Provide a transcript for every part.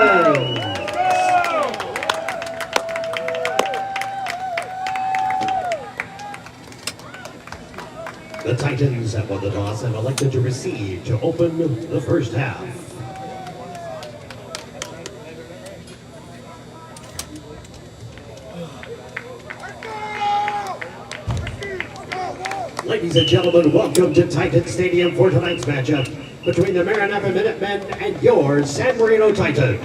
The Titans have won the toss and elected to receive to open the first half. Ladies and gentlemen, welcome to Titan Stadium for tonight's matchup between the Maranatha Minutemen and your San Marino Titans.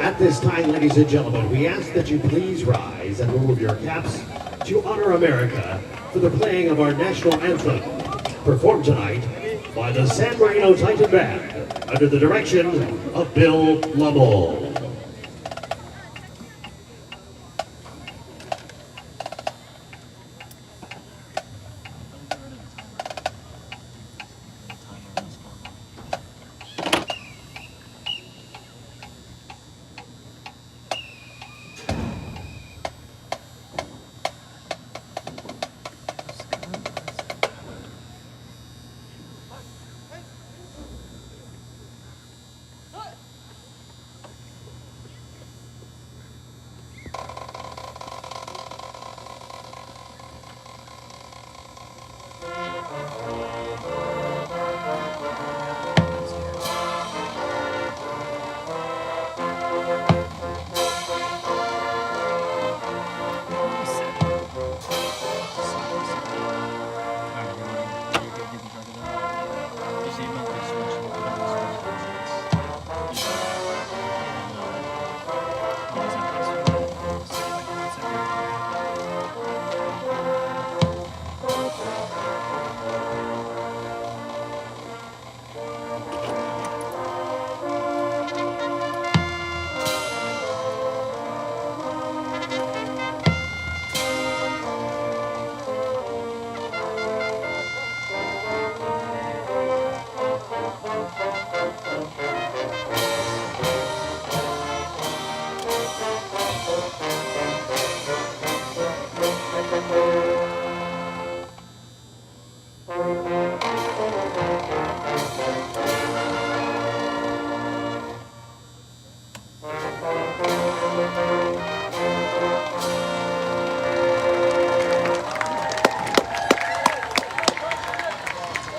At this time, ladies and gentlemen, we ask that you please rise and remove your caps to honor America for the playing of our national anthem, performed tonight by the San Marino Titan Band under the direction of Bill Lovell.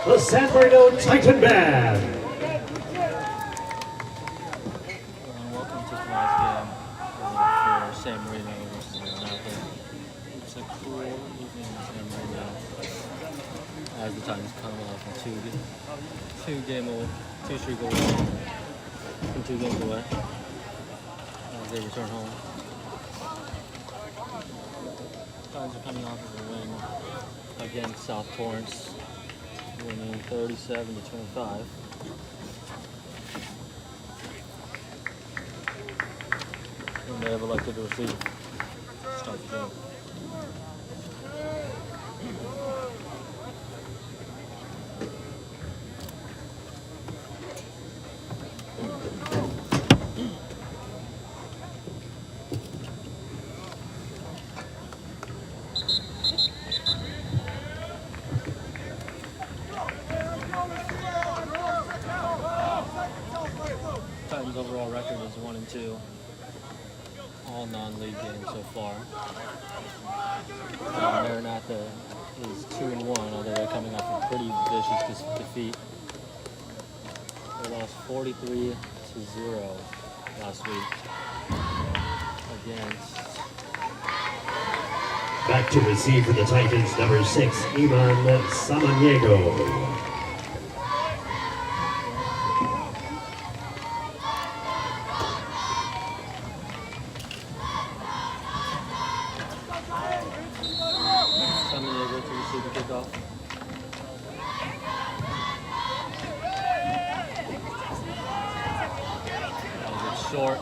The San Marino Titan Band. Welcome to tonight's game for San Marino versus Maranatha. It's a cool evening in San Marino as the Titans come off a two streak away from 2 games away as they return home. Titans are coming off of a win against South Torrance, winning 37-25. And they have elected to receive. Start the game. Titans' overall record is 1-2. All non-league games so far. Maranatha is 2-1, although they're coming off a pretty vicious defeat. They lost 43-0 last week against. Back to receive for the Titans, number 6, Iman Samaniego. Samaniego to receive the kickoff. It's short.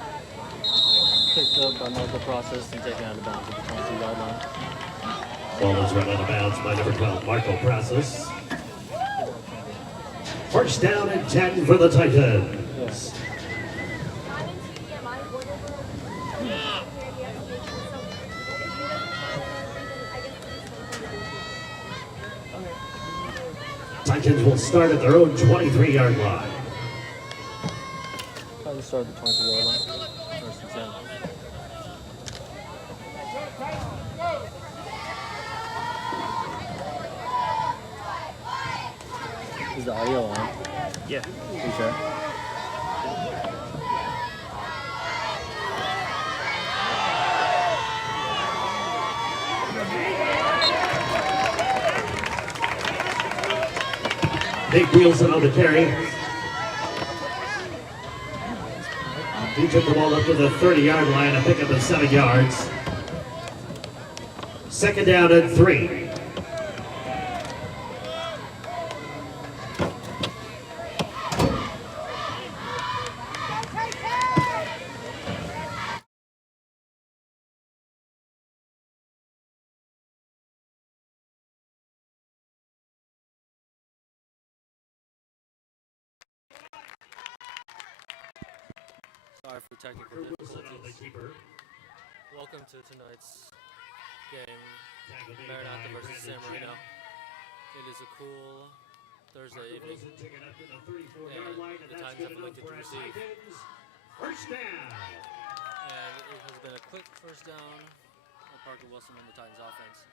Picked up by Michael Process and taken out of bounds at the 22-yard line. Ball is run out of bounds by number 12, Marco Process. First down and 10 for the Titans. Titans will start at their own 23-yard line. Titans We'll start at the 22-yard line. First and 10. Is the audio on? Yeah. You sure? Nick Nielsen on the carry. He took the ball up to the 30-yard line to pick up the 7 yards. Second down and 3. Sorry for technical difficulties. Welcome to tonight's game, Maranatha versus San Marino. It is a cool Thursday evening, and the Titans have elected to receive. First down. And it has been a quick first down of Parker Wilson and the Titans offense.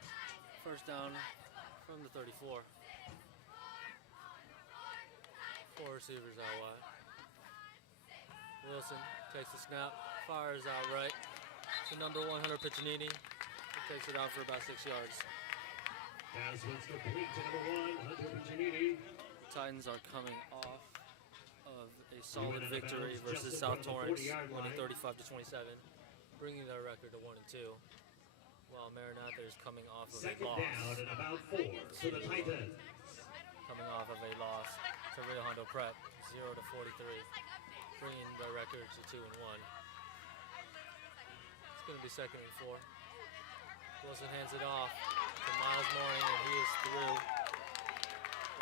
First down from the 34. 4 receivers out wide. Wilson takes the snap, fires out right to number 100 Piccinini. He takes it out for about 6 yards. Pass was complete to number 1, Hunter Piccinini. Titans are coming off of a solid victory versus South Torrance, winning 35-27, bringing their record to 1-2. While Maranatha is coming off of a loss. Second down and about 4 for the Titans. Coming off of a loss to Rio Hondo Prep, 0-43. Bringing the record to 2-1. It's going to be 2nd and 4. Wilson hands it off to Miles Mooring, and he is through.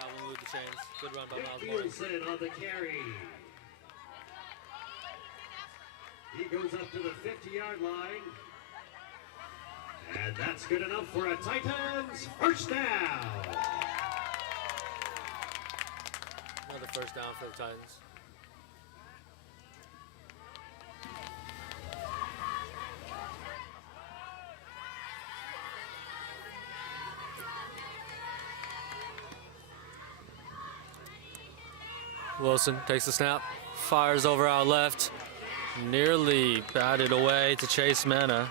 That will move the chains. Good run by Miles Mooring. Nielsen on the carry. He goes up to the 50-yard line. And that's good enough for a Titans first down. Another first down for the Titans. Wilson takes the snap, fires over out left, nearly batted away to Chase Manna.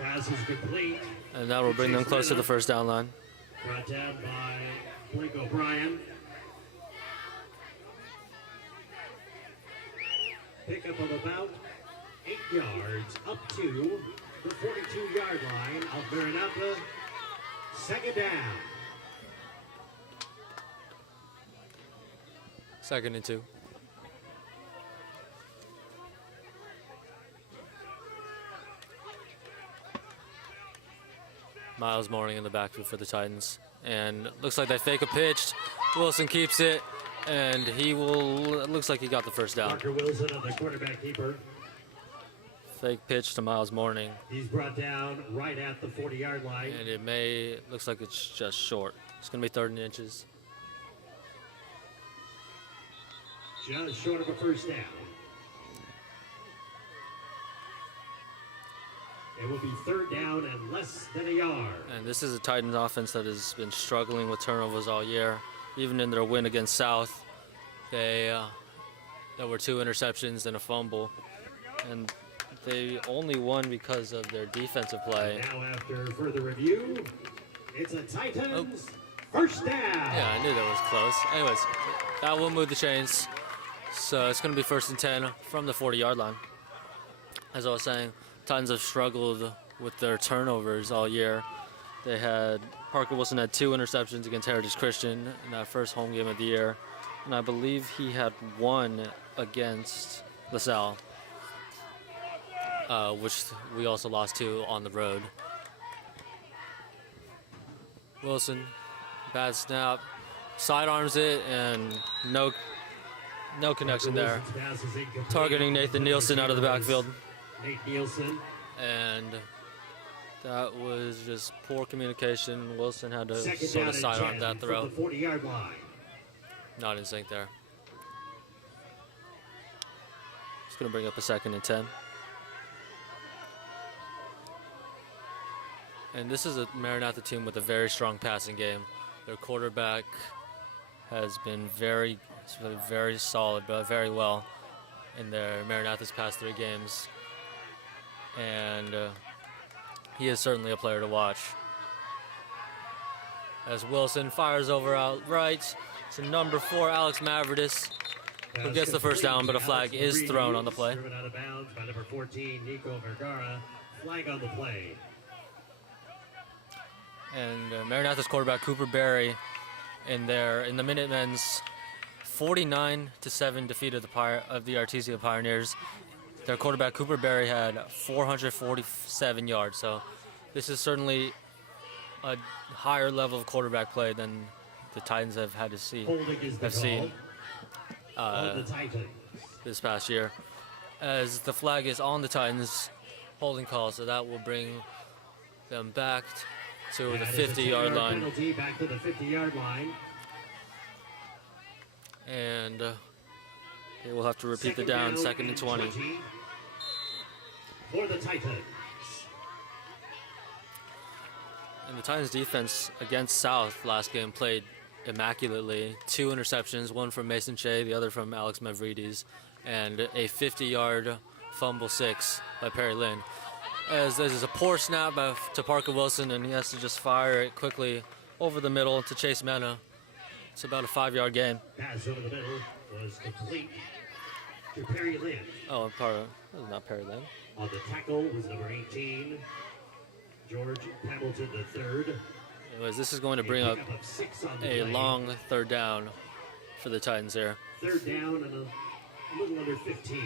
Pass is complete. And that will bring them close to the first down line. Brought down by Blake O'Brien. Pickup of about 8 yards up to the 42-yard line of Maranatha. Second down. 2nd and 2. Miles Mooring in the backfield for the Titans. And looks like they fake a pitch. Wilson keeps it, and he will, it looks like he got the first down. Parker Wilson on the quarterback keeper. Fake pitch to Miles Mooring. He's brought down right at the 40-yard line. And it may, looks like it's just short. It's going to be 3rd inches. Just short of a first down. It will be 3rd down and less than a yard. And this is a Titans offense that has been struggling with turnovers all year. Even in their win against South, there were 2 interceptions and a fumble. And they only won because of their defensive play. And now after further review, it's a Titans first down. Yeah, I knew that was close. Anyways, that will move the chains. So it's going to be 1st and 10 from the 40-yard line. As I was saying, Titans have struggled with their turnovers all year. They had, Parker Wilson had 2 interceptions against Heritage Christian in that first home game of the year. And I believe he had 1 against LaSalle, which we also lost to on the road. Wilson, bad snap, sidearms it, and no connection there. Targeting Nathan Nielsen out of the backfield. Nate Nielsen. And that was just poor communication. Wilson had to Second sort down of and sidearm 10 that from throw. the 40-yard line. Not in sync there. It's going to bring up a 2nd and 10. And this is a Maranatha team with a very strong passing game. Their quarterback has been very solid, but very well in their Maranatha's past 3 games. And he is certainly a player to watch. As Wilson fires over out right to number 4, Alex Mavridis, who gets the first down, but a flag is thrown on the play. Driven out of bounds by number 14, Nico Vergara. Flag on the play. And Maranatha's quarterback Cooper Berry in the Minutemen's 49-7 defeat of the Artesia Pioneers. Their quarterback Cooper Berry had 447 yards, so this is certainly a higher level of quarterback play than the Titans have had to see. Seen this past year. As the flag is on the Titans, holding call, so that will bring them back to the 50-yard line. Penalty back to the 50-yard line. And they will have to repeat the down, 2nd and 20. For the Titans. And the Titans defense against South last game played immaculately. 2 interceptions, one from Mason Shea, the other from Alex Mavridis, and a 50-yard fumble 6 by Perry Lynn. As this is a poor snap to Parker Wilson, and he has to just fire it quickly over the middle to Chase Mena. It's about a 5-yard gain. Pass over the middle was complete to Perry Lynn. Oh, not Perry Lynn. On the tackle was number 18, George Hamilton III. Anyways, this is going to bring up a long 3rd down for the Titans here. 3rd down and a little under 15.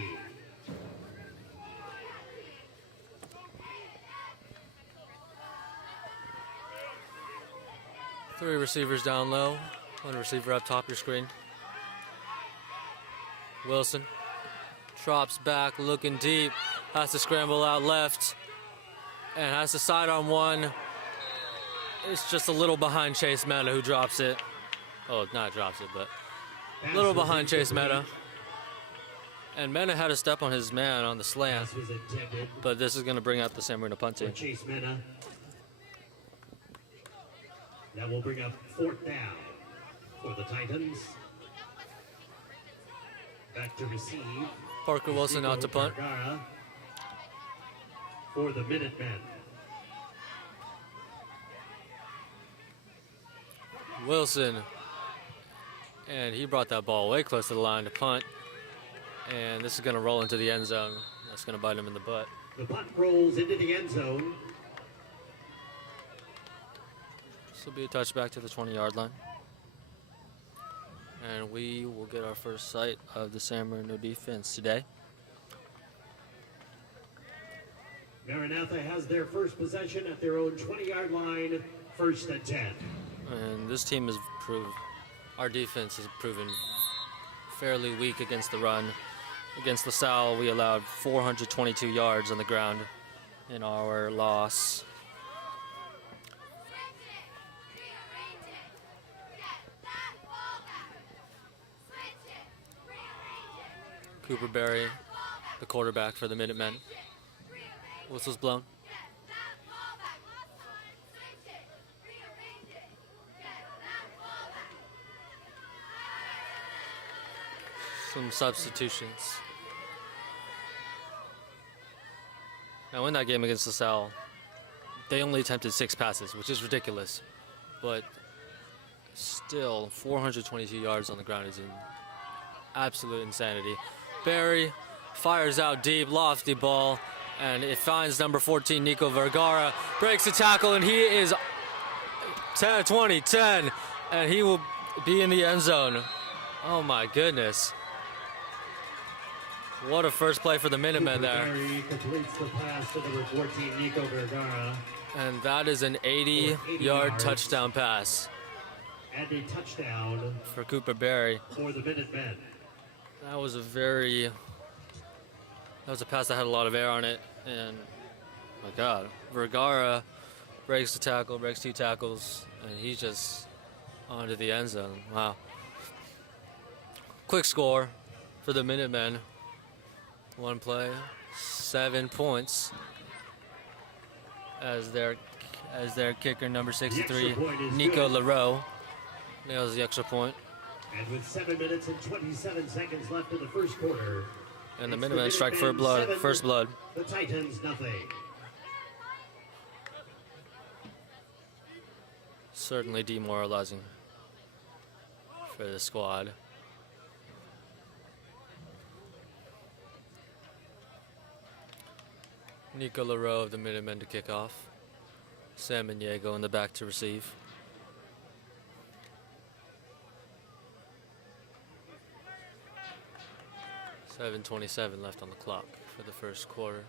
Three receivers down low, 1 receiver up top your screen. Wilson drops back, looking deep, has to scramble out left, and has to sidearm one. It's just a little behind Chase Meta, who drops it. Oh, not drops it, but a little behind Chase Meta. And Mena had a step on his man on the slant, but this is going to bring up the San Marino punt team. Chase Mena. That will bring up 4th down for the Titans. Back to receive. Parker Wilson out to punt. Vergara for the Minutemen. Wilson, and he brought that ball way close to the line to punt. And this is going to roll into the end zone. That's going to bite him in the butt. The punt rolls into the end zone. This will be a touchback to the 20-yard line. And we will get our first sight of the San Marino defense today. Maranatha has their first possession at their own 20-yard line, 1st and 10. And this team has proved, our defense has proven fairly weak against the run. Against LaSalle, we allowed 422 yards on the ground in our loss. Cooper Berry, the quarterback for the Minutemen. Whistle's blown. Some substitutions. Now in that game against LaSalle, they only attempted 6 passes, which is ridiculous. But still, 422 yards on the ground is in absolute insanity. Berry fires out deep, lofty ball, and it finds number 14, Nico Vergara, breaks the tackle, and he is 10, 20, 10, and he will be in the end zone. Oh my goodness. What a first play for the Minutemen there. Berry completes the pass to number 14, Nico Vergara. And that is an 80-yard touchdown pass. And a touchdown for Cooper Berry. For the Minutemen. That was a pass that had a lot of air on it, and my God, Vergara breaks the tackle, breaks 2 tackles, and he's just onto the end zone. Wow. Quick score for the Minutemen. One play, 7 points. As their kicker number 63, Nico Leroux, nails the extra point. And with 7 minutes and 27 seconds left in the first quarter, and the Minutemen strike for blood, first blood. The Titans nothing. Certainly demoralizing for the squad. Nico Leroux of the Minutemen to kick off. Sam Maniego in the back to receive. .27 left on the clock for the first quarter.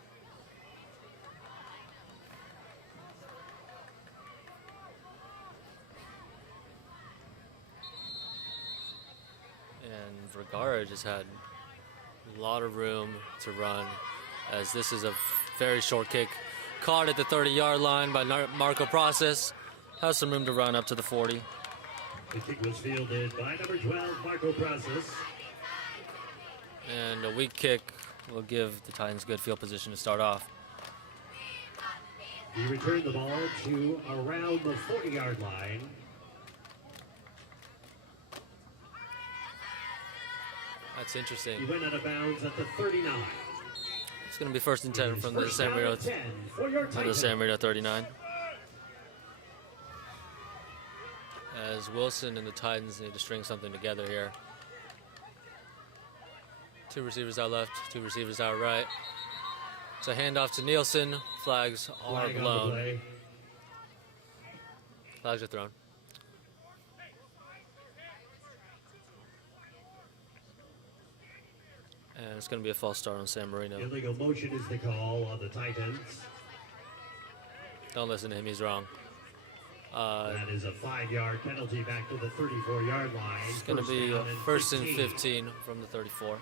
And Vergara just had a lot of room to run, as this is a very short kick. Caught at the 30-yard line by Marco Process. Has some room to run up to the 40. The kick was fielded by number 12, Marco Process. And a weak kick will give the Titans good field position to start off. He returned the ball to around the 40-yard line. That's interesting. He went out of bounds at the 39. It's going to be first and 10 from the San Marino 39. As Wilson and the Titans need to string something together here. 2 receivers out left, 2 receivers out right. It's a handoff to Nielsen. Flags are blown. Flags are thrown. And it's going to be a false start on San Marino. Illegal motion is the call on the Titans. Don't listen to him, he's wrong. That is a 5-yard penalty back to the 34-yard line. It's going to be first and 15 from the 34.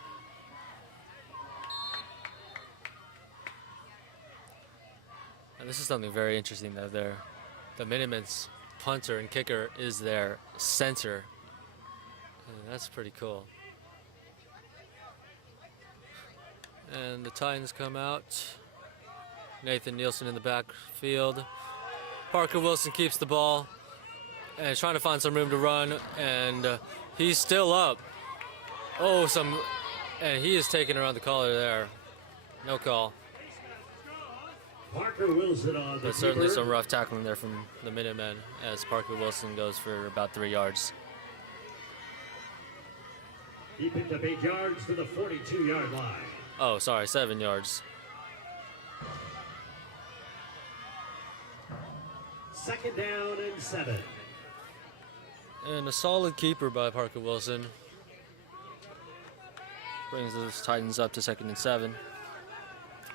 And this is something very interesting that the Minutemen's punter and kicker is their center. And that's pretty cool. And the Titans come out. Nathan Nielsen in the backfield. Parker Wilson keeps the ball and trying to find some room to run, and he's still up. And he is taking around the collar there. No call. Parker Wilson on the But certainly some rough tackling there from the Minutemen as Parker Wilson goes for about 3 yards. He picked up 8 yards to the 42-yard line. Oh, sorry, 7 yards. Second down and 7. And a solid keeper by Parker Wilson. Brings the Titans up to 2nd and 7.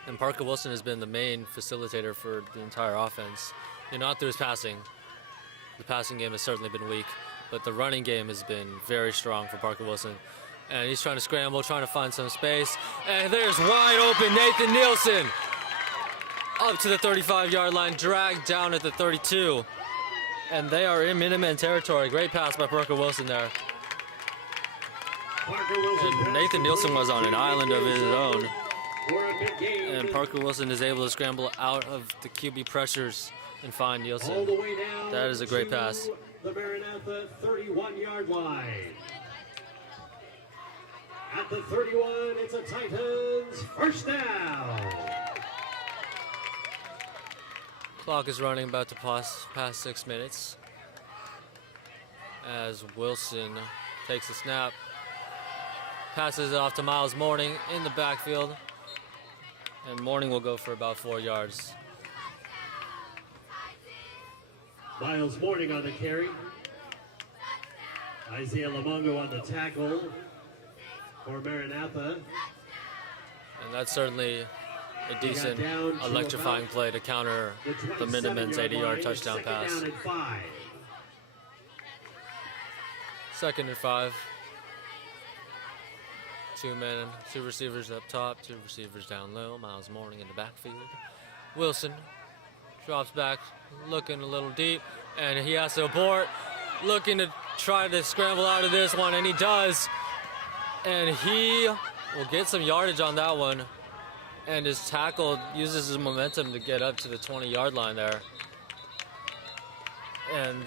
And Parker Wilson has been the main facilitator for the entire offense. Not through his passing. The passing game has certainly been weak, but the running game has been very strong for Parker Wilson. And he's trying to scramble, trying to find some space. And there's wide open Nathan Nielsen. Up to the 35-yard line, dragged down at the 32. And they are in Minutemen territory. Great pass by Parker Wilson there. And Nathan Nielsen was on an island of his own. And Parker Wilson is able to scramble out of the QB pressures and find Nielsen. All the way down that is a great pass. The Maranatha 31-yard line. At the 31, it's a Titans first down. Clock is running, about to pass 6 minutes. As Wilson takes a snap, passes it off to Miles Morning in the backfield. And Morning will go for about 4 yards. Miles Morning on the carry. Isaiah Lamongo on the tackle for Maranatha. And that's certainly a decent, electrifying play to counter the Minutemen's 80-yard touchdown pass. 2nd and 5. 2 men, 2 receivers up top, 2 receivers down low. Miles Morning in the backfield. Wilson drops back, looking a little deep, and he has to abort, looking to try to scramble out of this one, and he does. And he will get some yardage on that one. And his tackle uses his momentum to get up to the 20-yard line there. And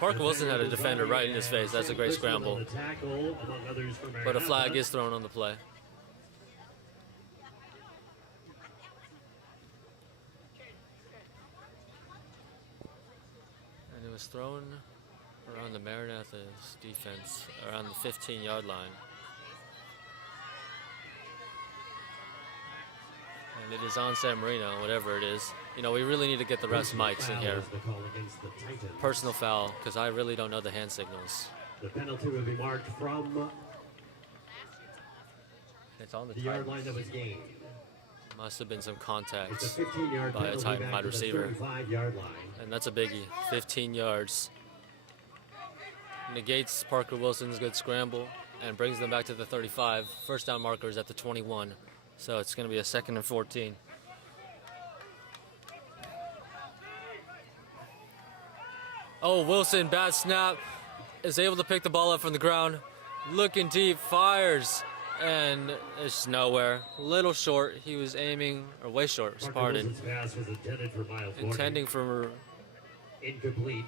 Parker Wilson had a defender right in his face. That's a great scramble. But a flag is thrown on the play. And it was thrown around the Maranatha's defense, around the 15-yard line. And it is on San Marino, whatever it is. You know, we really need to get the refs' mics in here. Personal foul, because I really don't know the hand signals. The penalty will be marked from it's on the yard line that was gained. Must have been some contact It's a 15-yard by a tight wide receiver. 35-yard line. And that's a biggie. 15 yards. Negates Parker Wilson's good scramble and brings them back to the 35. First down marker is at the 21. So it's going to be a 2nd and 14. Oh, Wilson, bad snap. Is able to pick the ball up from the ground. Looking deep, fires. And it's nowhere. Little short. He was aiming, or way short, pardon. Pass was intended for Miles Intending for incomplete.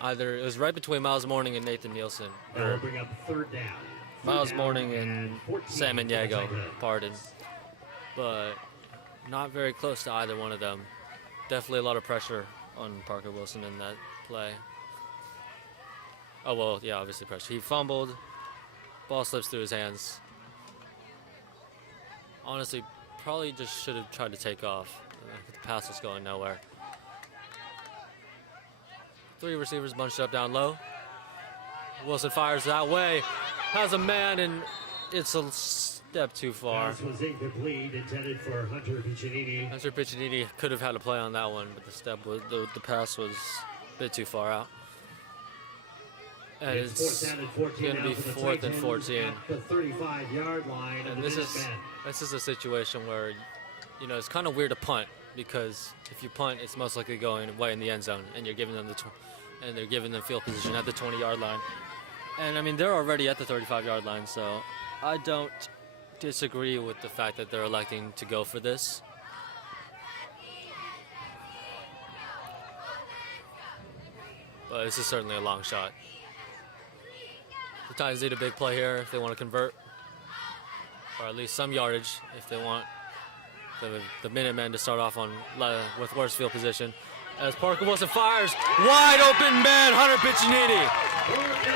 Either it was right between Miles Morning and Nathan Nielsen. That will bring up 3rd down. Miles Morning and Sam Yago, pardon. But not very close to either one of them. Definitely a lot of pressure on Parker Wilson in that play. Oh, well, yeah, obviously pressure. He fumbled. Ball slips through his hands. Honestly, probably just should have tried to take off. The pass was going nowhere. 3 receivers bunched up down low. Wilson fires that way. Has a man, and it's a step too far. Pass was incomplete, intended for Hunter Piccinini. Hunter Piccinini could have had a play on that one, but the pass was a bit too far out. And it's going to be 4th and 14. At the 35-yard line. And this is a situation where, you know, it's kind of weird to punt, because if you punt, it's most likely going away in the end zone, and you're giving them they're giving them field position at the 20-yard line. And I mean, they're already at the 35-yard line, so I don't disagree with the fact that they're electing to go for this. But this is certainly a long shot. The Titans need a big play here if they want to convert, or at least some yardage if they want the Minutemen to start off with worse field position. As Parker Wilson fires, wide open man, Hunter Piccinini.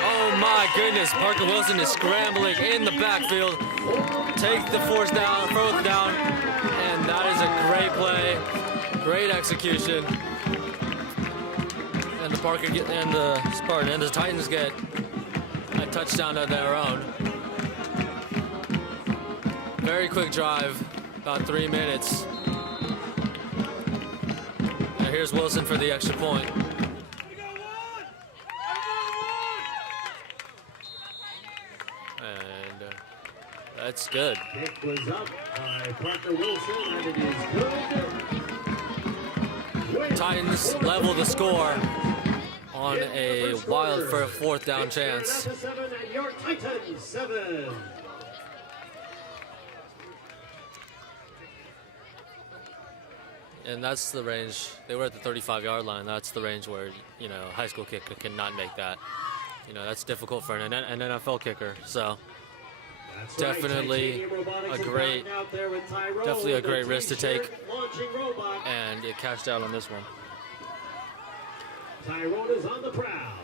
Oh my goodness, Parker Wilson is scrambling in the backfield. Take the 4th down, and that is a great play, great execution. And the Titans get a touchdown of their own. Very quick drive, about 3 minutes. And here's Wilson for the extra point. And that's good. Kick was up by Parker Wilson, and it is good. Titans level the score on a wild 4th down chance. 7 and your Titans 7. And that's the range. They were at the 35-yard line. That's the range where, you know, a high school kicker cannot make that. You know, that's difficult for an NFL kicker. So definitely a great risk to take. And it cashed out on this one. Tyrone is on the prowl.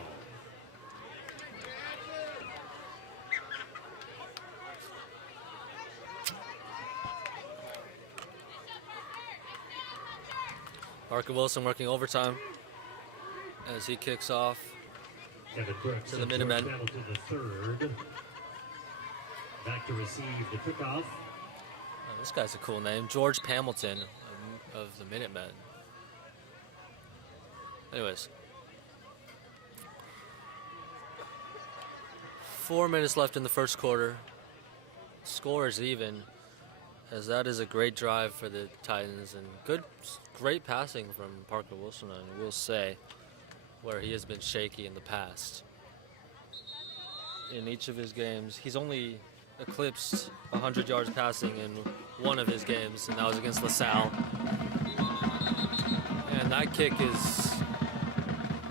Parker Wilson working overtime as he kicks off to the Minutemen. To the 3rd. Back to receive the kickoff. Oh, this guy's a cool name, George Hamilton of the Minutemen. Anyways, 4 minutes left in the first quarter. Score is even, as that is a great drive for the Titans, and great passing from Parker Wilson, I will say, where he has been shaky in the past. In each of his games, he's only eclipsed 100 yards passing in one of his games, and that was against LaSalle. And that kick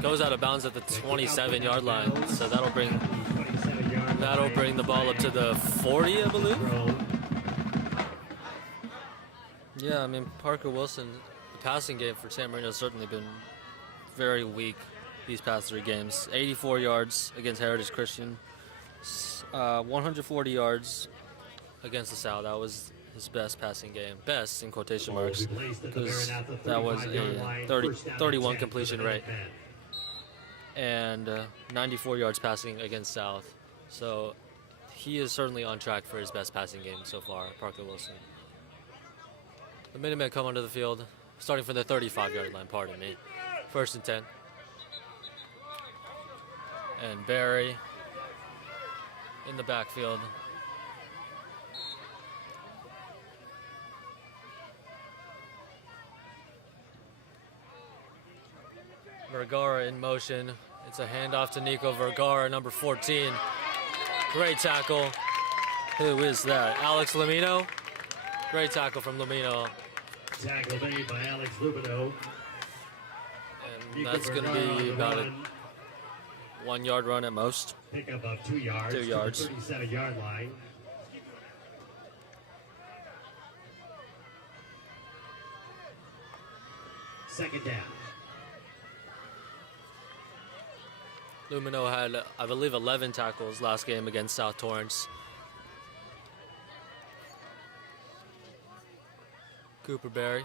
goes out of bounds at the 27-yard line, so that'll bring the ball up to the 40, I believe. Yeah, I mean, Parker Wilson, the passing game for San Marino has certainly been very weak these past 3 games. 84 yards against Heritage Christian, 140 yards against LaSalle. That was his best passing game. Best in quotation marks, because that was a 31 completion rate. And 94 yards passing against South. So he is certainly on track for his best passing game so far, Parker Wilson. The Minutemen come onto the field, starting from the 35-yard line, pardon me. 1st and 10. And Barry in the backfield. Vergara in motion. It's a handoff to Nico Vergara, number 14. Great tackle. Who is that? Alex Lamino? Great tackle from Lamino. Tackle made by Alex Lumino. And that's going to be about a 1-yard run at most. Pick up of 2 yards. 2 yards. To the 37-yard line. Second down. Lumino had, I believe, 11 tackles last game against South Torrance. Cooper Berry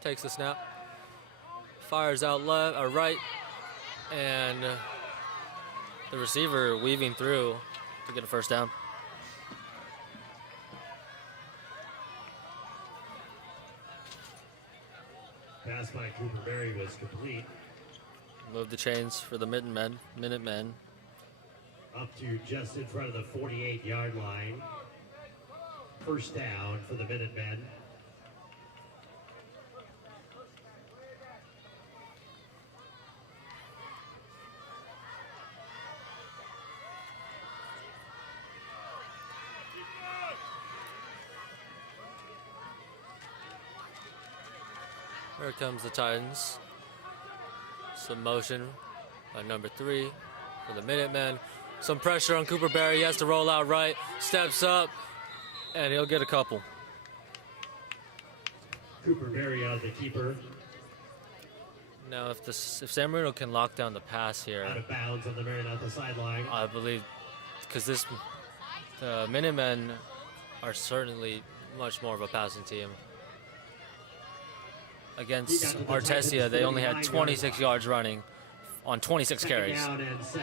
takes the snap, fires out left or right, and the receiver weaving through to get a first down. Pass by Cooper Berry was complete. Move the chains for the Minutemen. Up to just in front of the 48-yard line. First down for the Minutemen. Here comes the Titans. Some motion by number 3 for the Minutemen. Some pressure on Cooper Berry. He has to roll out right. Steps up, and he'll get a couple. Cooper Berry out of the keeper. Now, if San Marino can lock down the pass here, Out of bounds on the Maranatha sideline. I believe, because the Minutemen are certainly much more of a passing team. Against Artesia, they only had 26 yards running on 26 carries.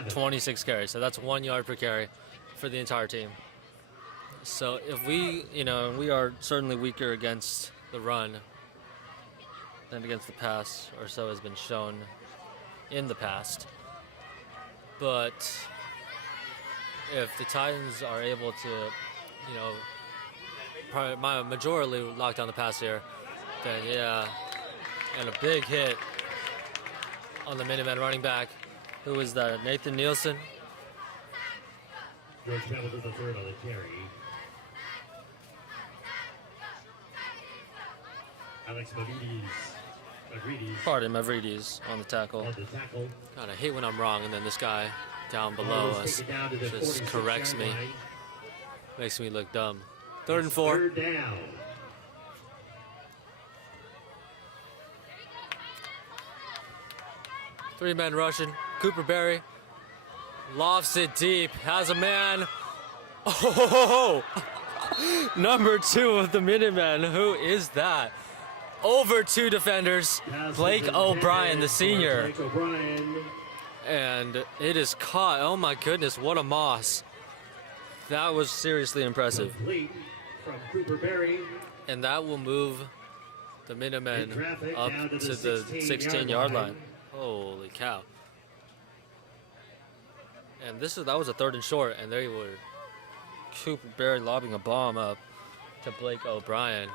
26 carries, so that's 1 yard per carry for the entire team. So if we are certainly weaker against the run than against the pass, or so has been shown in the past. But if the Titans are able to, majority lock down the pass here, then yeah. And a big hit on the Minutemen running back. Who is that? Nathan Nielsen? George Hamilton the third on the carry. Alex Mavridis. Pardon, Mavridis on the tackle. On the tackle. God, I hate when I'm wrong and then this guy down below us just corrects me. Line. Makes me look dumb. 3rd and 4. Third down. Three men rushing. Cooper Berry lofts it deep. Has a man. Oh! Number 2 of the Minutemen. Who is that? Over 2 defenders. Blake O'Brien, the senior. Blake O'Brien. And it is caught. Oh my goodness, what a moss. That was seriously impressive. Complete from Cooper Berry. And that will move the Minutemen up down to the 16-yard line. Holy cow. And that was a 3rd and short, and they were Cooper Berry lobbing a bomb up to Blake O'Brien.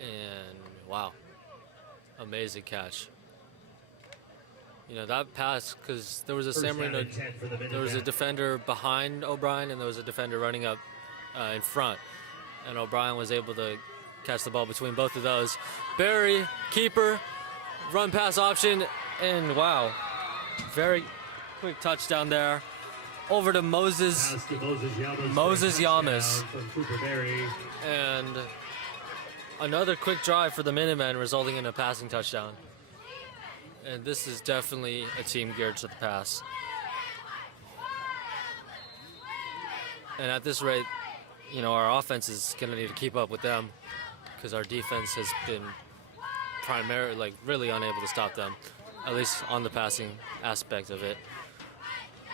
And wow, amazing catch. You know, that pass, because there was a First San down Marino, and 10 for the there was a Minutemen. defender behind O'Brien, and there was a defender running up in front. And O'Brien was able to catch the ball between both of those. Barry, keeper, run pass option, and wow, very quick touchdown there. Over to Moses. Pass to Moses Yamas. Moses for a touchdown Yamas. From Cooper Berry. And another quick drive for the Minutemen, resulting in a passing touchdown. And this is definitely a team geared to the pass. And at this rate, you know, our offense is going to need to keep up with them because our defense has been primarily, like, really unable to stop them, at least on the passing aspect of it.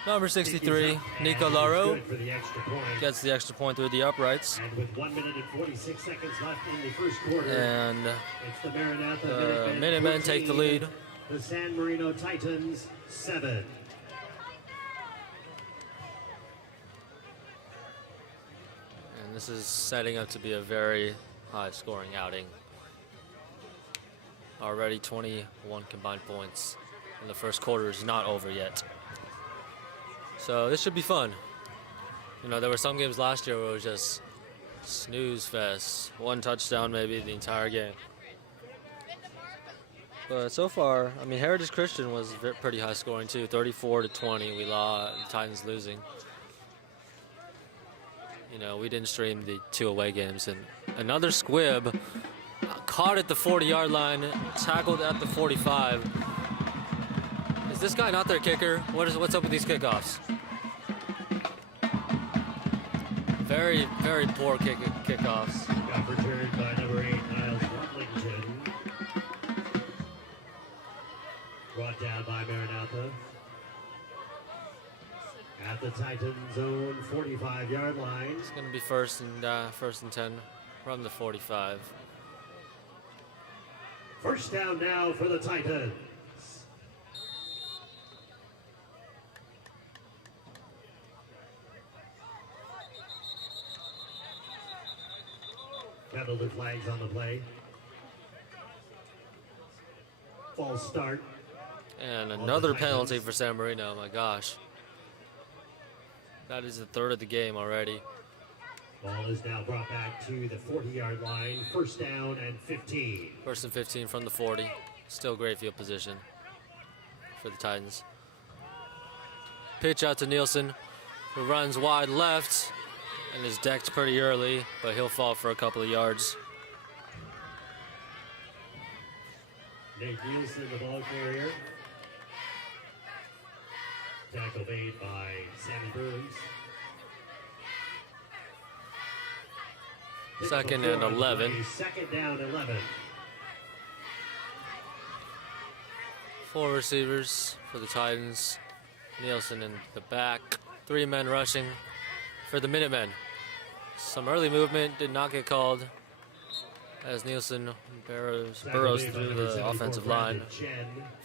Number 63, Nico Laro, Good for the extra point. gets the extra point through the uprights. And with 1 minute and 46 seconds left in the first quarter, And it's the Maranatha the Minutemen take the 14, lead. The San Marino Titans 7. And this is setting up to be a very high-scoring outing. Already 21 combined points, and the first quarter is not over yet. So this should be fun. You know, there were some games last year where it was just snooze fest. One touchdown maybe the entire game. But so far, I mean, Heritage Christian was pretty high scoring too, 34-20. We lost, the Titans losing. You know, we didn't stream the 2 away games, and another squib caught at the 40-yard line, tackled at the 45. Is this guy not their kicker? What's up with these kickoffs? Very, very poor kickoffs. Got returned by number 8, Niles Rumlington. Brought down by Maranatha. At the Titans' own 45-yard line. It's going to be first and 10 from the 45. First down now for the Titans. Penalty flags on the play. False start. And another penalty for San Marino. My gosh. That is the third of the game already. Ball is now brought back to the 40-yard line. First down and 15. First and 15 from the 40. Still great field position for the Titans. Pitch out to Nielsen, who runs wide left and is decked pretty early, but he'll fall for a couple of yards. Nate Nielsen, the ball carrier. Tackle made by Sammy Burns. Second and 11. Second down 11. 4 receivers for the Titans. Nielsen in the back. 3 men rushing for the Minutemen. Some early movement did not get called as Nielsen burrows through the offensive line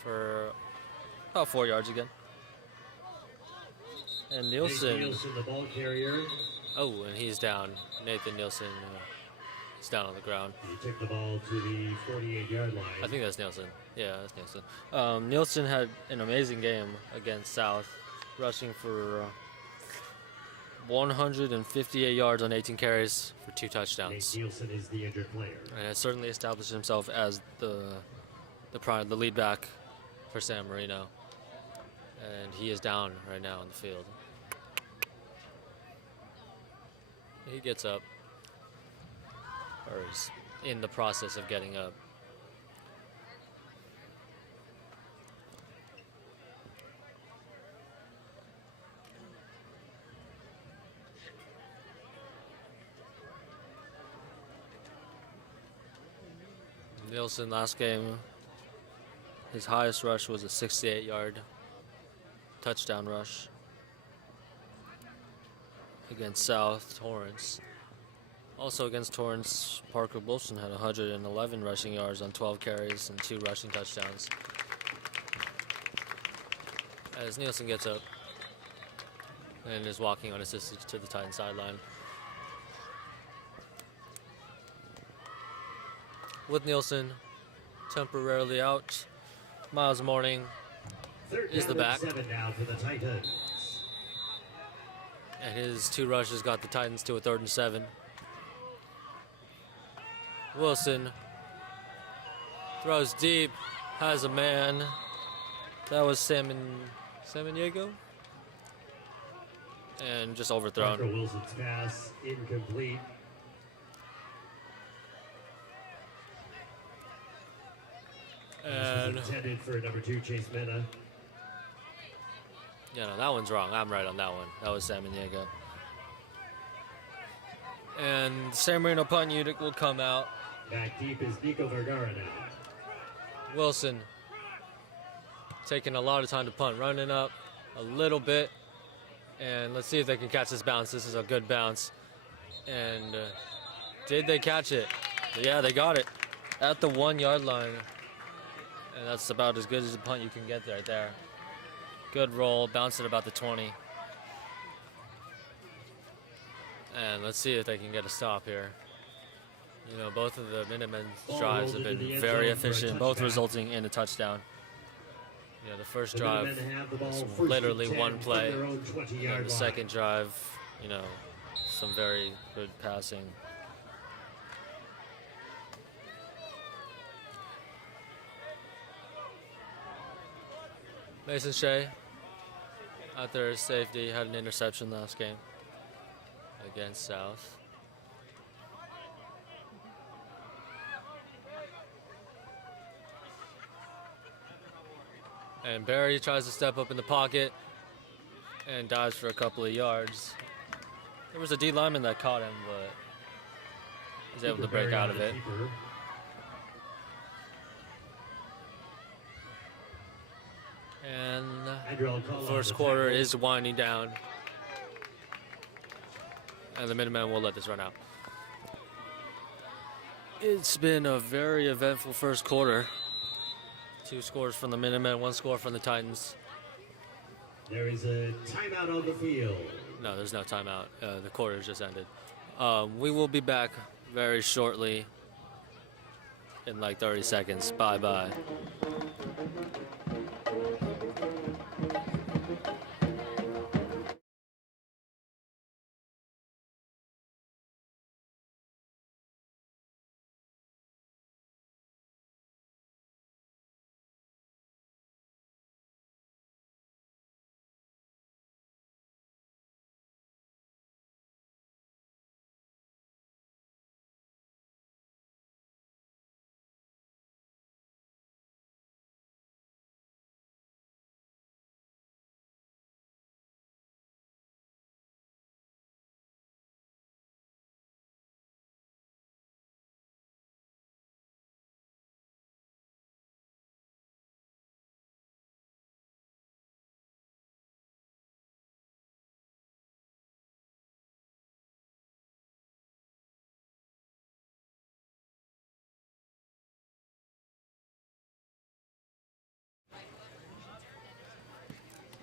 for about 4 yards again. And Nielsen, the ball carrier. oh, and he's down. Nathan Nielsen is down on the ground. He took the ball to the 48-yard line. I think that's Nielsen. Yeah, that's Nielsen. Nielsen had an amazing game against South, rushing for 158 yards on 18 carries for 2 touchdowns. Nate Nielsen is the injured player. And has certainly established himself as the lead back for San Marino. And he is down right now on the field. He gets up, or is in the process of getting up. Nielsen last game, his highest rush was a 68-yard touchdown rush against South Torrance. Also against Torrance, Parker Wilson had 111 rushing yards on 12 carries and 2 rushing touchdowns. As Nielsen gets up and is walking unassisted to the Titan sideline. With Nielsen temporarily out, Miles Morning Third is the down and back. 7 now for the Titans. And his 2 rushes got the Titans to a 3rd and 7. Wilson throws deep, has a man. That was Samaniego. And just overthrown. Parker Wilson's pass incomplete. And This was intended for number 2, Chase Mena. yeah, no, that one's wrong. I'm right on that one. That was Samaniego. And San Marino punt unit will come out. Back deep is Nico Vergara now. Wilson taking a lot of time to punt, running up a little bit. And let's see if they can catch this bounce. This is a good bounce. And did they catch it? Yeah, they got it at the 1 yard line. And that's about as good as a punt you can get right there. Good roll, bounced at about the 20. And let's see if they can get a stop here. You know, both of the Minutemen's drives have been very efficient, both resulting in a touchdown. You know, the first drive was literally one play. And the second drive, you know, some very good passing. Mason Shea out there as safety, had an interception last game against South. And Barry tries to step up in the pocket and dives for a couple of yards. There was a D lineman that caught him, but he was able to break out of it. And the first quarter is winding down. And the Minutemen will let this run out. It's been a very eventful first quarter. 2 scores from the Minutemen, 1 score from the Titans. There is a timeout on the field. No, there's no timeout. The quarter just ended. We will be back very shortly in like 30 seconds. Bye-bye.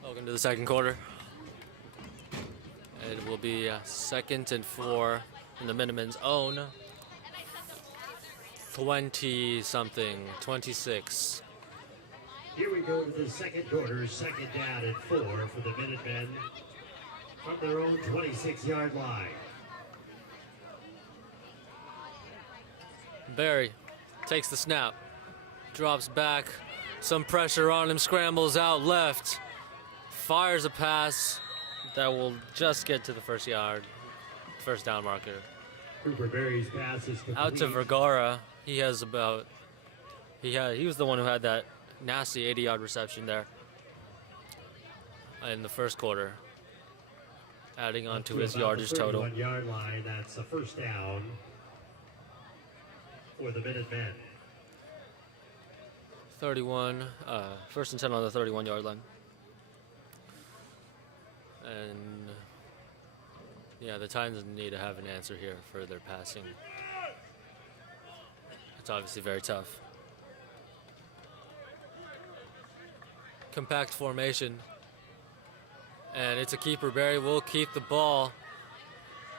Welcome to the second quarter. It will be 2nd and 4 in the Minutemen's own 20-something, 26. Here we go to the second quarter, 2nd down and 4 for the Minutemen from their own 26-yard line. Barry takes the snap, drops back, some pressure on him, scrambles out left, fires a pass that will just get to the first down marker. Cooper Berry's pass is complete. Out to Vergara. He was the one who had that nasty 80-yard reception there in the first quarter, adding on to his yardage total. 1-yard line, that's a first down for the Minutemen. 31, first and 10 on the 31-yard line. And yeah, the Titans need to have an answer here for their passing. It's obviously very tough. Compact formation. And it's a keeper. Barry will keep the ball.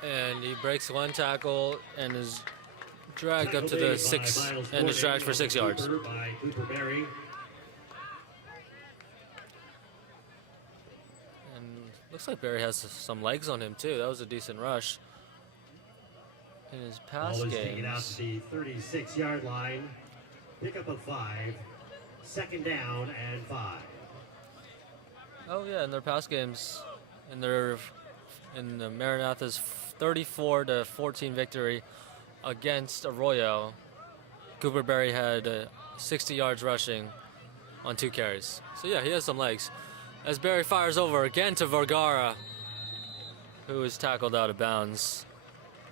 And he breaks one tackle and is dragged up to the 6 and is dragged for 6 yards. By Cooper Berry. Looks like Barry has some legs on him too. That was a decent rush. In his past Ball is taken out games, to the 36-yard line. Pickup of 5. Second down and 5. oh yeah, in their past games, in the Maranatha's 34-14 victory against Arroyo, Cooper Berry had 60 yards rushing on 2 carries. So yeah, he has some legs. As Berry fires over again to Vergara, who is tackled out of bounds.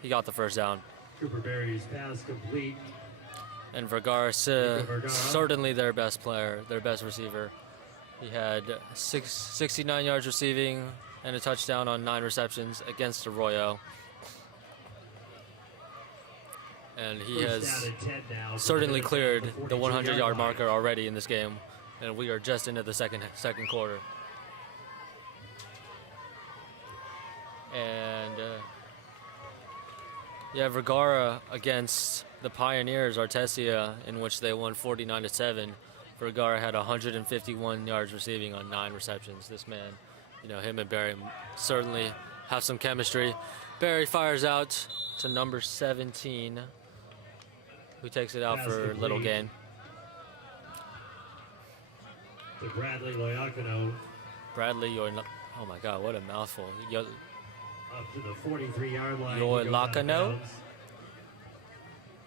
He got the first down. Cooper Berry's pass complete. And Vergara, certainly their best player, their best receiver. He had 69 yards receiving and a touchdown on 9 receptions against Arroyo. And he has certainly cleared the 100-yard marker already in this game. And we are just into the second quarter. And yeah, Vergara against the Pioneers, Artesia, in which they won 49-7. Vergara had 151 yards receiving on 9 receptions. This man, him and Barry certainly have some chemistry. Barry fires out to number 17, who takes it out for little gain. To Bradley Loiacono. Oh my God, what a mouthful. Up to the 43-yard line. Loiacono?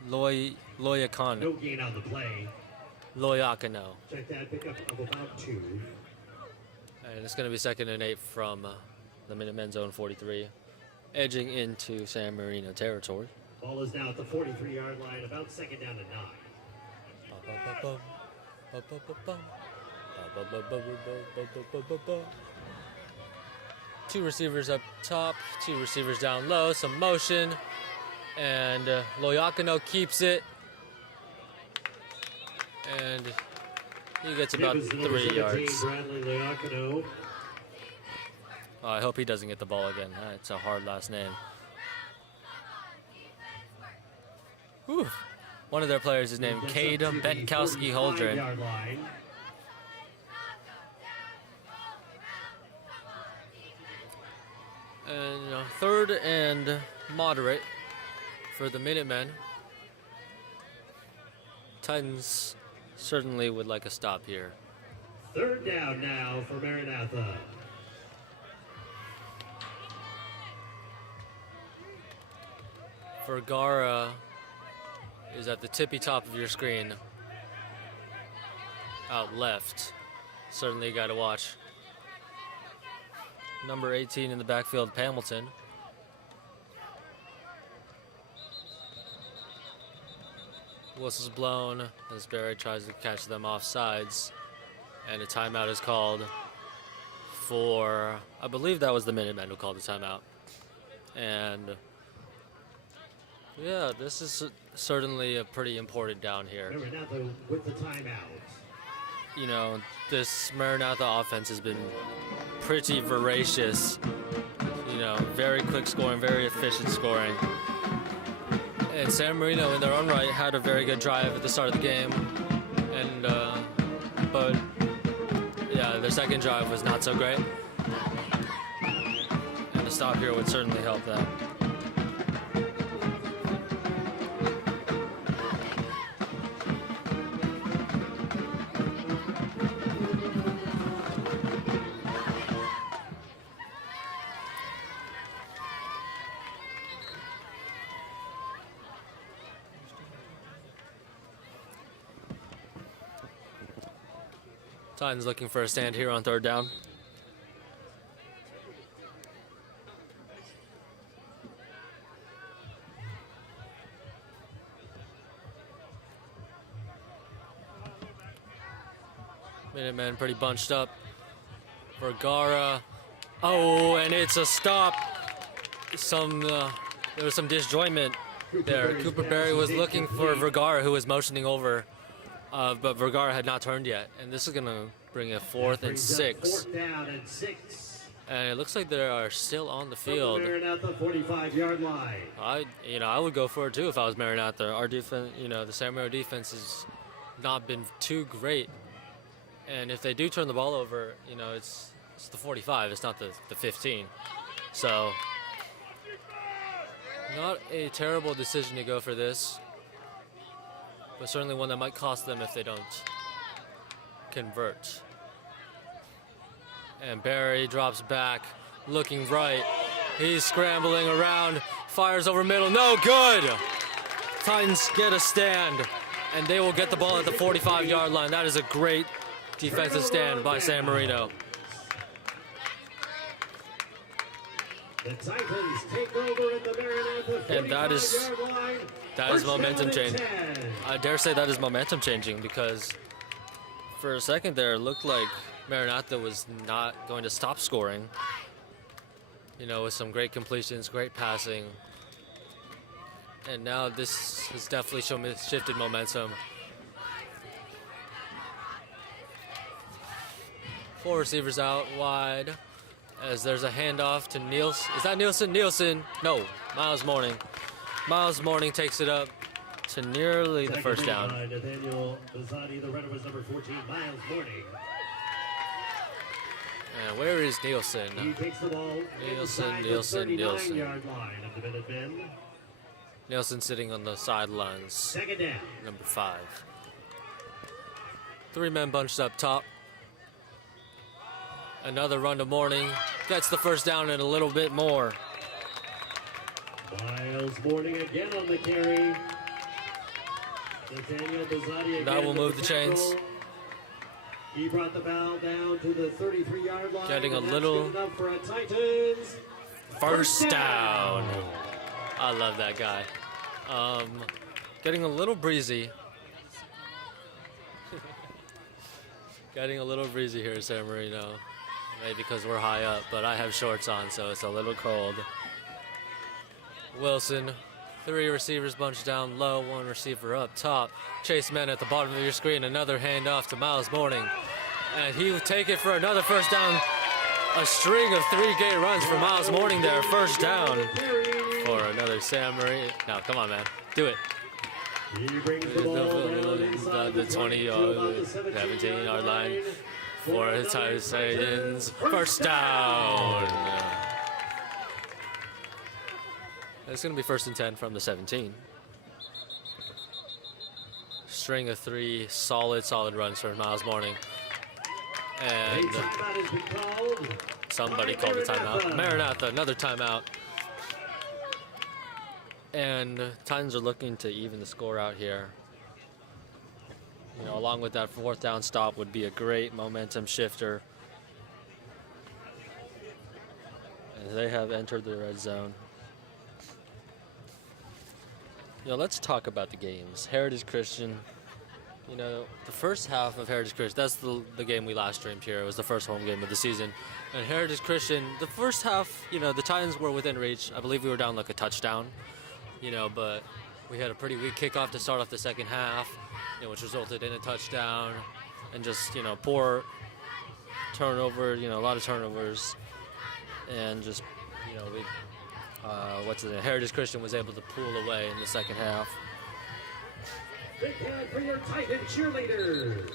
Loiacono. No gain on the play. Loiacono. Check that, pickup of about 2. And it's going to be 2nd and 8 from the Minutemen zone 43, edging into San Marino territory. Ball is now at the 43-yard line, about 2nd down and 9. 2 receivers up top, 2 receivers down low, some motion, and Loiacono keeps it, and he gets about 3 yards. Bradley Loiacono. I hope he doesn't get the ball again. It's a hard last name. Whew. One of their players is named Cade Betkowski-Holdren. And 3rd and moderate for the Minutemen. Titans certainly would like a stop here. 3rd down now for Maranatha. Vergara is at the tippy top of your screen. Out left. Certainly got to watch. Number 18 in the backfield, Hamilton. Whistle's blown as Barry tries to catch them off sides. And a timeout is called for, I believe that was the Minutemen who called the timeout. And yeah, this is certainly a pretty important down here. Maranatha with the timeout. This Maranatha offense has been pretty voracious. Very quick scoring, very efficient scoring. And San Marino, in their own right, had a very good drive at the start of the game. And but yeah, their second drive was not so great. And a stop here would certainly help them. Titans looking for a stand here on 3rd down. Minutemen pretty bunched up. Vergara. Oh, and it's a stop. There was some disjointment there. Cooper Berry was looking for Vergara, who was motioning over. But Vergara had not turned yet, and this is going to bring a 4th and 6. 4th down and 6. And it looks like they are still on the field. Maranatha 45-yard line. I would go for it too if I was Maranatha. Our defense, the San Marino defense has not been too great, and if they do turn the ball over, it's It's the 45. It's not the 15. So, not a terrible decision to go for this, but certainly one that might cost them if they don't convert. And Barry drops back, looking right. He's scrambling around, fires over middle, no good! Titans get a stand, and they will get the ball at the 45-yard line. That is a great defensive stand by San Marino. The Titans take over at the Maranatha 45-yard line. That is momentum change. 10. I dare say that is momentum changing, because for a second there, it looked like Maranatha was not going to stop scoring. You know, with some great completions, great passing. And now this has definitely shifted momentum. 4 receivers out wide, as there's a handoff to Nielsen. Is that Nielsen? Nielsen. No, Miles Morning. Miles Morning takes it up to nearly the first down. Nathaniel Bazzati, the runner was number 14, Miles Morning. And where is Nielsen? He takes the ball Nielsen. 39-yard line of the Minutemen. Nielsen sitting on the sidelines. Second down. Number 5. 3 men bunched up top. Another run to Morning. Gets the first down and a little bit more. Miles Morning again on the carry. Nathaniel Bazzati again. That will move the chains. He brought the ball down to the 33-yard line. Getting a little good enough for a Titans first down. I love that guy. Getting a little breezy. Getting a little breezy here at San Marino. Maybe because we're high up, but I have shorts on, so it's a little cold. Wilson, 3 receivers bunched down low, 1 receiver up top. Chase Men at the bottom of your screen, another handoff to Miles Morning. And he will take it for another first down. A string of 3 gate runs for Miles Morning there. First down for another San Marino. No, come on, man. Do it. He brings the ball down inside the 20-yard, 17-yard line for the Titans. First down. It's going to be 1st and 10 from the 17. String of 3 solid runs for Miles Morning. And somebody called a timeout. Maranatha, another timeout. And Titans are looking to even the score out here. You know, along with that 4th down stop would be a great momentum shifter. And they have entered the red zone. You know, let's talk about the games. Heritage Christian. You know, the first half of Heritage Christian, that's the game we last streamed here. It was the first home game of the season. And Heritage Christian, the first half, you know, the Titans were within reach. I believe we were down like a touchdown, you know, but we had a pretty weak kickoff to start off the second half, you know, which resulted in a touchdown and just, you know, poor turnover, you know, a lot of turnovers. And just, you know, Heritage Christian was able to pull away in the second half. Big hand for your Titan cheerleaders.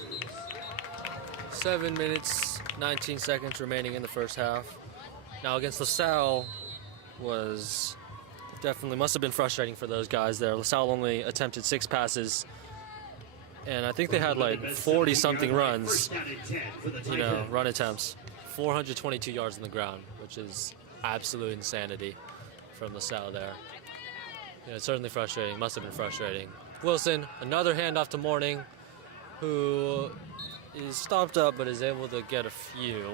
7 minutes, 19 seconds remaining in the first half. Now against LaSalle was definitely must have been frustrating for those guys there. LaSalle only attempted 6 passes, and I think they had like 40-something runs, you know, run attempts. 422 yards on the ground, which is absolute insanity from LaSalle there. You know, it's certainly frustrating. Must have been frustrating. Wilson, another handoff to Morning, who is stopped up but is able to get a few.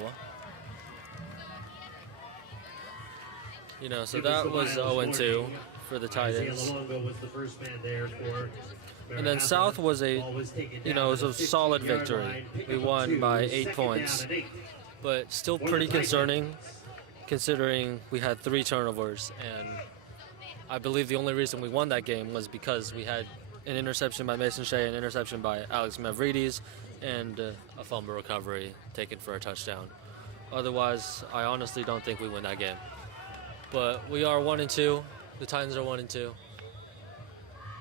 You know, so that was 0-2 for the Titans. And then South was it was a solid victory. We won by 8 points, but still pretty concerning considering we had 3 turnovers, and I believe the only reason we won that game was because we had an interception by Mason Shea, an interception by Alex Mavridis, and a fumble recovery taken for a touchdown. Otherwise, I honestly don't think we win that game. But we are 1-2. The Titans are 1-2.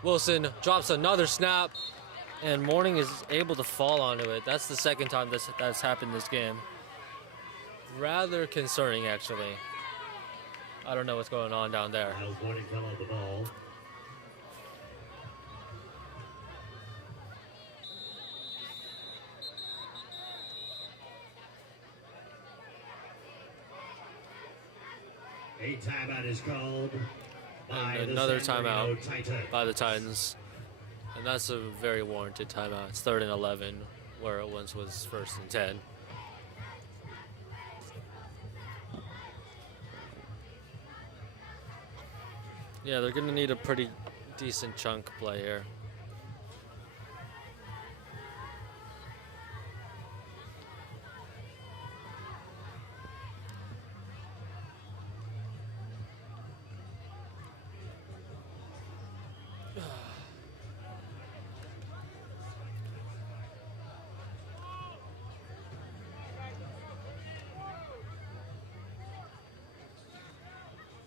Wilson drops another snap, and Morning is able to fall onto it. That's the second time that's happened this game. rather concerning, actually. I don't know what's going on down there. Miles Warning fell on the ball. A timeout is called by And the another San Marino timeout Titans. by the Titans. And that's a very warranted timeout. It's 3rd and 11, where it once was 1st and 10. Yeah, they're going to need a pretty decent chunk play here.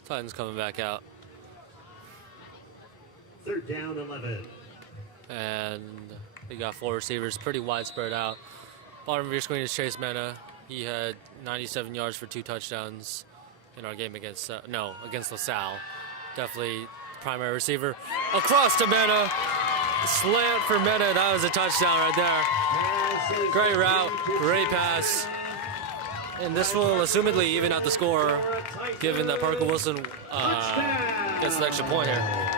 Titans coming back out. 3rd down, 11. And they got 4 receivers, pretty wide spread out. Bottom of your screen is Chase Mena. He had 97 yards for 2 touchdowns in our game against LaSalle. Definitely primary receiver. Across to Mena. Slant for Mena. That was a touchdown right there. Great route, great pass. And this will assumedly even out the score, given that Parker Wilson gets the extra point here.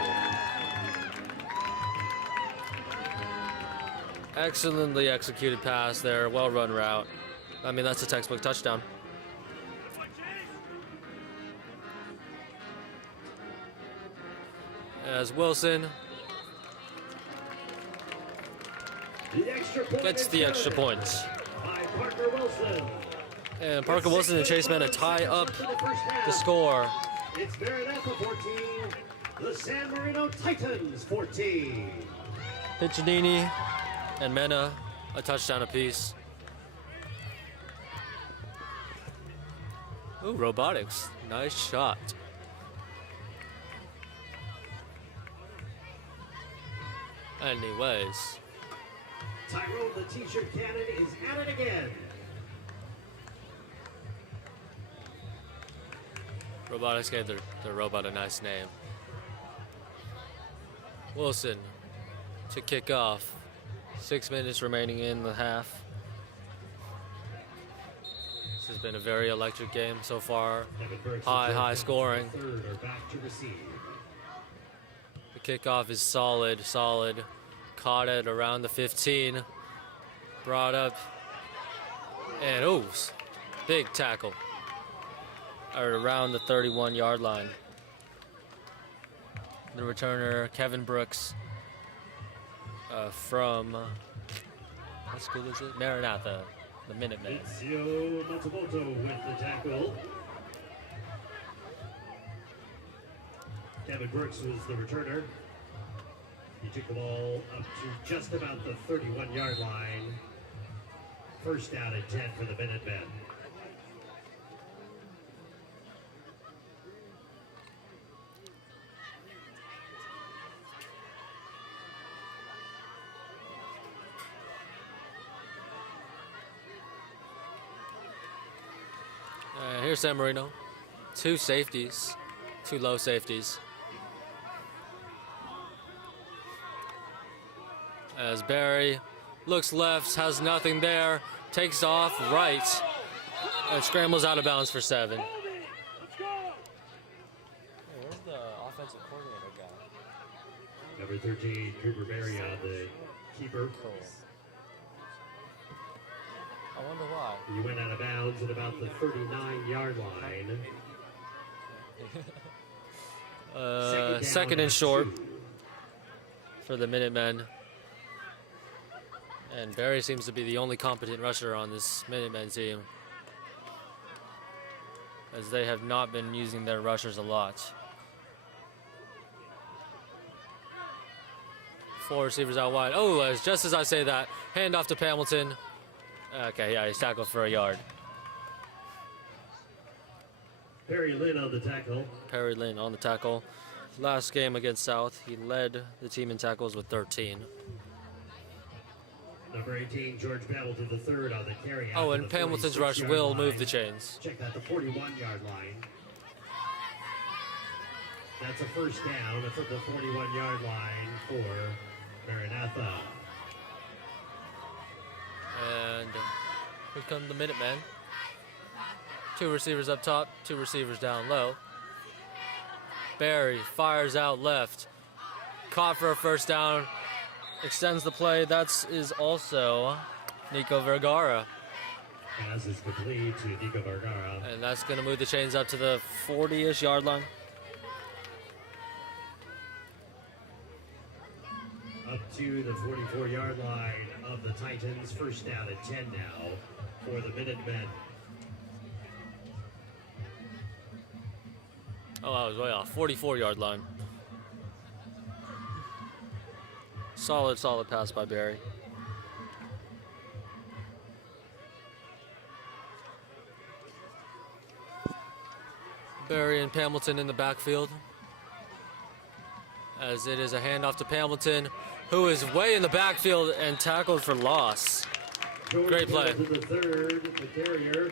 Excellently executed pass there, well run route. I mean, that's a textbook touchdown. As Wilson gets the extra point. By Parker Wilson. And Parker Wilson and Chase Mena tie up the score. It's Maranatha 14, the San Marino Titans 14. Piccinini and Mena, a touchdown apiece. Ooh, robotics. Nice shot. Anyways. Tyrone, the t-shirt cannon, is at it again. Robotics gave their robot a nice name. Wilson to kick off. 6 minutes remaining in the half. This has been a very electric game so far. High scoring. Third are back to receive. The kickoff is solid. Caught it around the 15. Brought up. And big tackle. Around the 31-yard line. The returner, Kevin Brooks, from, what school is it? Maranatha, the Minutemen. Ezio Matsumoto with the tackle. Kevin Brooks was the returner. He took the ball up to just about the 31-yard line. 1st down and 10 for the Minutemen. Here's San Marino. 2 low safeties. As Barry looks left, has nothing there, takes off right, and scrambles out of bounds for 7. Hey, where's the offensive coordinator guy? Number 13, Cooper Berry on the keeper. Cool. I wonder why. He went out of bounds at about the 39-yard line. Second and short for the Minutemen. And Barry seems to be the only competent rusher on this Minutemen team, as they have not been using their rushers a lot. 4 receivers out wide. Just as I say that, hand off to Hamilton. Okay, yeah, he's tackled for a yard. Perry Lynn on the tackle. Perry Lynn on the tackle. Last game against South, he led the team in tackles with 13. Number 18, George Hamilton III on the carry. Oh, and Hamilton's rush will move the chains. Check that, the 41-yard line. That's a first down. It's at the 41-yard line for Maranatha. And here come the Minutemen. 2 receivers up top, 2 receivers down low. Barry fires out left. Caught for a first down. Extends the play. That is also Nico Vergara. Pass is complete to Nico Vergara. And that's going to move the chains up to the 40-ish yard line. Up to the 44-yard line of the Titans. First down at 10 now for the Minutemen. Oh, I was way off. 44-yard line. Solid pass by Barry. Barry and Hamilton in the backfield. As it is a handoff to Hamilton, who is way in the backfield and tackled for loss. Great play. To the third, the carrier.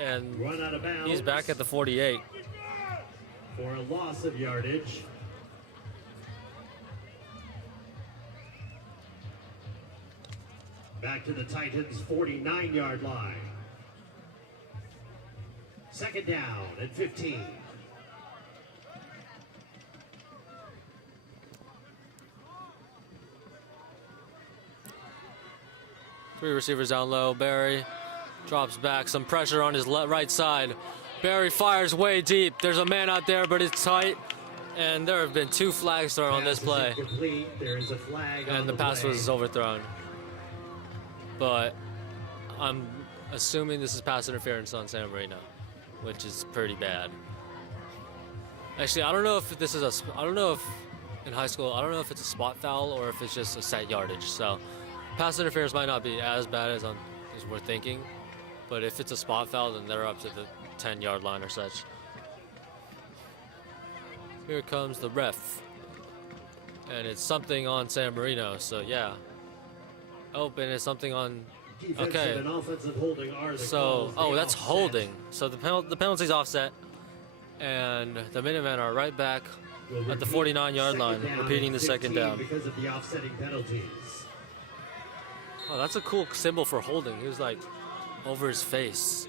And Run out of bounds. he's back at the 48. For a loss of yardage. Back to the Titans' 49-yard line. Second down at 15. Three receivers down low. Barry drops back. Some pressure on his right side. Barry fires way deep. There's a man out there, but it's tight. And there have been 2 flags thrown on this play. There is a flag and on the pass play. was overthrown. But I'm assuming this is pass interference on San Marino, which is pretty bad. Actually, I don't know if this is I don't know if in high school, I don't know if it's a spot foul or if it's just a set yardage. So pass interference might not be as bad as we're thinking. But if it's a spot foul, then they're up to the 10-yard line or such. Here comes the ref. And it's something on San Marino, so yeah. Oh, and it's something on... Okay. And offensive holding are the So, calls. that's Offset. holding. So the penalty's offset. And the Minutemen are right back We'll at the repeat 49-yard line, second down repeating at the second 15 down. because of the offsetting penalties. Oh, that's a cool symbol for holding. He was like over his face.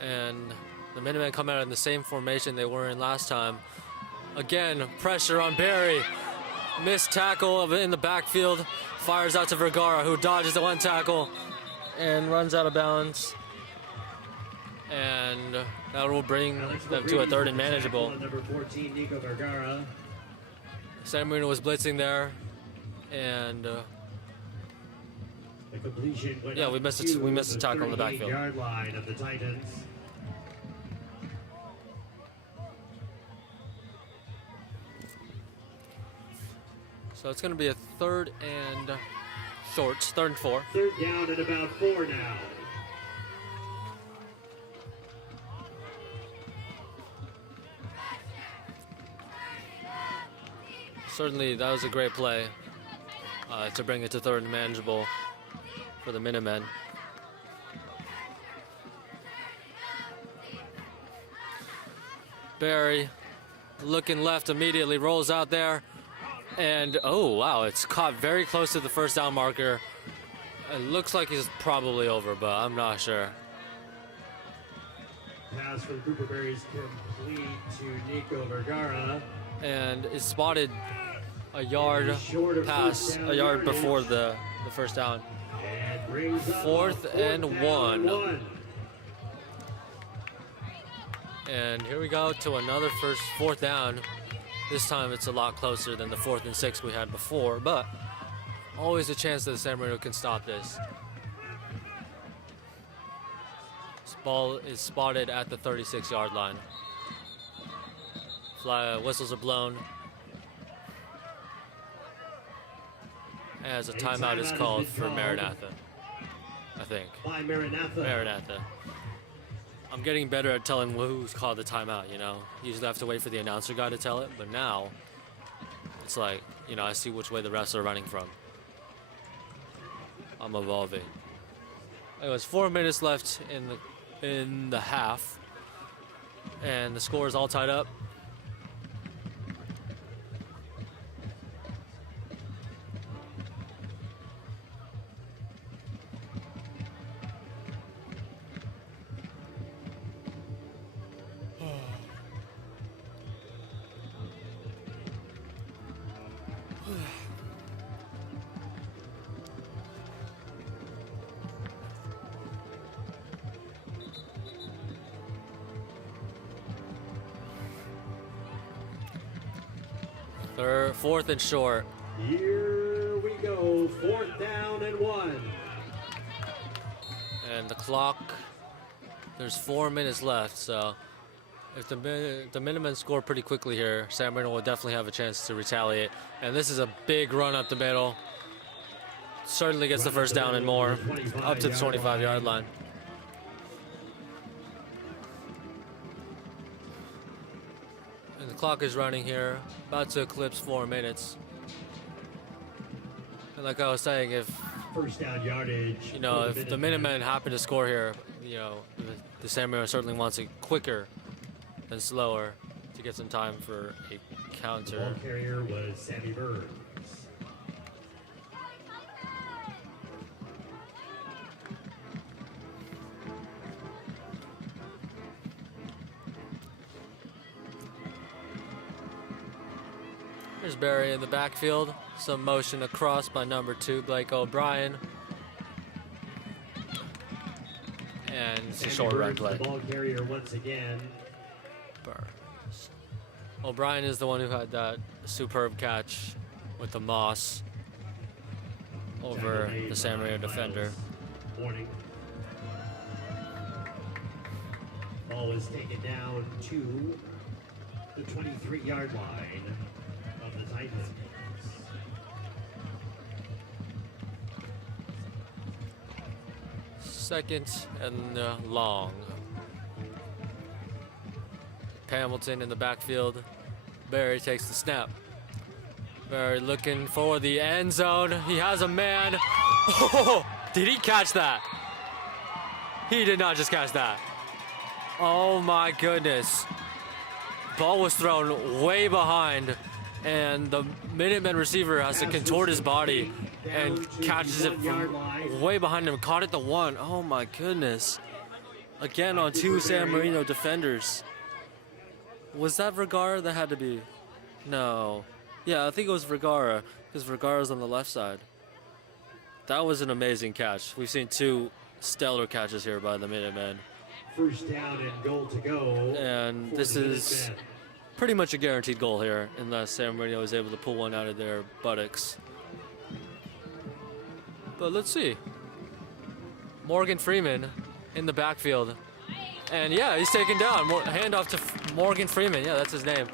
And the Minutemen come out in the same formation they were in last time. Again, pressure on Barry. Missed tackle in the backfield. Fires out to Vergara, who dodges the one tackle and runs out of bounds. And that will bring them to a third and manageable. Number 14, Nico Vergara. San Marino was blitzing there, and The completion went yeah, up we missed to a tackle in the backfield. 38-yard line of the Titans. So it's going to be a third and short, third and 4. Third down at about 4 now. Certainly, that was a great play to bring it to third and manageable for the Minutemen. Barry, looking left immediately, rolls out there. And, oh, wow, it's caught very close to the first down marker. It looks like he's probably over, but I'm not sure. Pass from Cooper Berry's complete to Nico Vergara. And it's spotted a yard Short of pass, first down a yard yardage. before the first down. And brings up Fourth a and down one. And here we go to another fourth down. This time it's a lot closer than the 4th and 6 we had before, but always a chance that San Marino can stop this. This ball is spotted at the 36-yard line. Whistles are blown as a timeout is called for Maranatha, I think. By Maranatha. Maranatha. I'm getting better at telling who's called the timeout, you know. Usually I have to wait for the announcer guy to tell it, but now It's like, you know, I see which way the refs are running from. I'm evolving. Anyways, 4 minutes left in the half, and the score is all tied up. Fourth and short. Here we go, 4th down and 1. And the clock, there's 4 minutes left, so if the Minutemen score pretty quickly here, San Marino will definitely have a chance to retaliate. And this is a big run up the middle. Certainly gets the first down and more, up to the 25-yard line. And the clock is running here, about to eclipse 4 minutes. And like I was saying, if First down yardage. you know, if the Minutemen happen to score here, you know, the San Marino certainly wants it quicker than slower to get some time for a The counter. ball carrier was Sammy Burns. There's Barry in the backfield. Some motion across by number 2, Blake O'Brien. And it's a Sammy short run Burns, play. The ball carrier once again. Burns. O'Brien is the one who had that superb catch with the Moss over Tackle made the San Marino by defender. Miles Warning. Ball was taken down to the 23-yard line of the Titans. Second and long. Hamilton in the backfield. Barry takes the snap. Barry looking for the end zone. He has a man. Oh, did he catch that? He did not just catch that. Oh my goodness. Ball was thrown way behind, and the Minutemen receiver has to contort his body and catches it from way behind him. Caught it the 1. Oh my goodness. Again on 2 San Marino defenders. Was that Vergara? That had to be. No. Yeah, I think it was Vergara, because Vergara's on the left side. That was an amazing catch. We've seen 2 stellar catches here by the Minutemen. First down and goal to go. And for this the is Minutemen. pretty much a guaranteed goal here, unless San Marino is able to pull one out of their buttocks. But let's see. Morgan Freeman in the backfield. And yeah, he's taken down. Handoff to Morgan Freeman. Yeah, that's his name.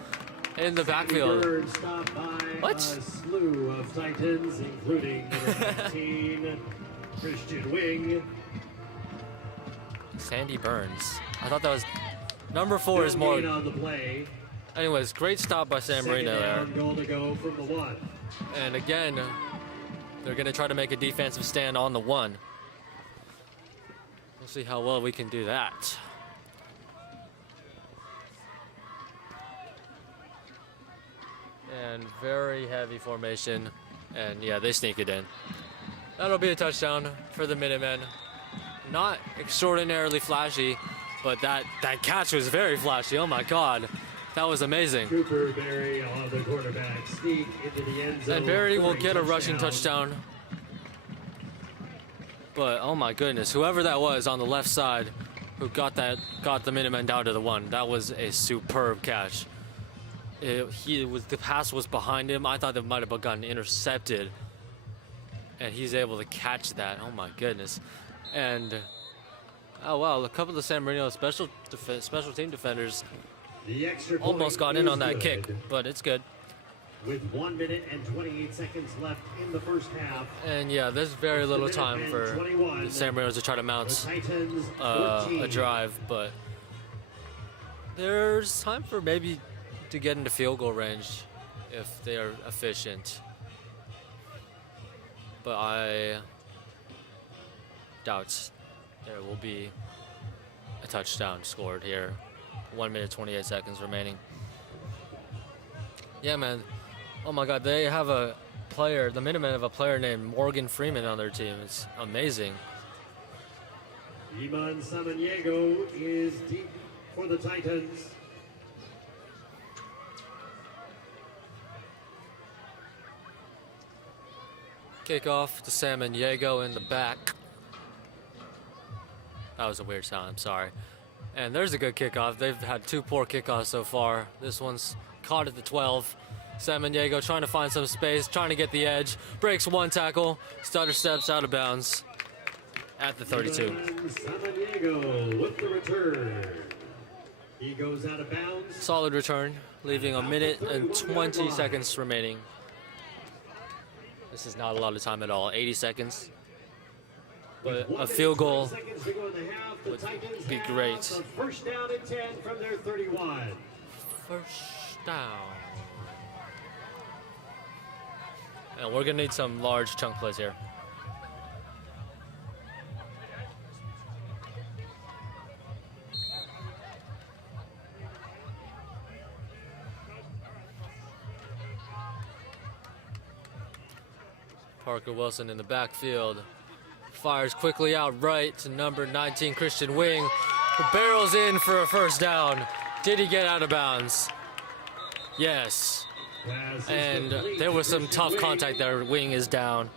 In the backfield. Bird stopped by What? a slew of Titans, including number 19, Christian Wing. Sandy Burns. I thought that was number 4 is more. Gain on the play. Anyways, great stop by San Second Marino down, there. goal to go from the 1. And again, they're going to try to make a defensive stand on the 1. We'll see how well we can do that. And very heavy formation. And yeah, they sneak it in. That'll be a touchdown for the Minutemen. Not extraordinarily flashy, but that catch was very flashy. Oh my God. That was amazing. Cooper Berry on the quarterback sneak into the end zone. And Barry will for get a rushing touchdown. But oh my goodness, whoever that was on the left side who got the Minutemen down to the 1, that was a superb catch. The pass was behind him. I thought that might have gotten intercepted. And he's able to catch that. Oh my goodness. And oh wow, a couple of San Marino special team defenders The extra point almost got in is on that good. kick, but it's good. With 1 minute and 28 seconds left in the first half. And yeah, there's very little time for 21. the San Marinos to try to The mount Titans a 14. drive, but there's time for maybe to get into field goal range if they are efficient. But I doubt there will be a touchdown scored here. 1 minute 28 seconds remaining. Yeah, man. Oh my God, they have a player, the Minutemen have a player named Morgan Freeman on their team. It's amazing. Iman Samaniego is deep for the Titans. Kickoff to Samaniego in the back. That was a weird sound, I'm sorry. And there's a good kickoff. They've had 2 poor kickoffs so far. This one's caught at the 12. Samaniego trying to find some space, trying to get the edge. Breaks 1 tackle, stutter steps out of bounds at the 32. Iman Samaniego with the return. He goes out of bounds. Solid return, leaving 1 minute and 20 seconds remaining. This is not a lot of time at all, 80 seconds. But a field goal would be great. First down and 10 from their 31. First down. And we're going to need some large chunk plays here. Parker Wilson in the backfield. Fires quickly out right to number 19, Christian Wing, who barrels in for a first down. Did he get out of bounds? Yes. And there was some tough contact there. Wing is down.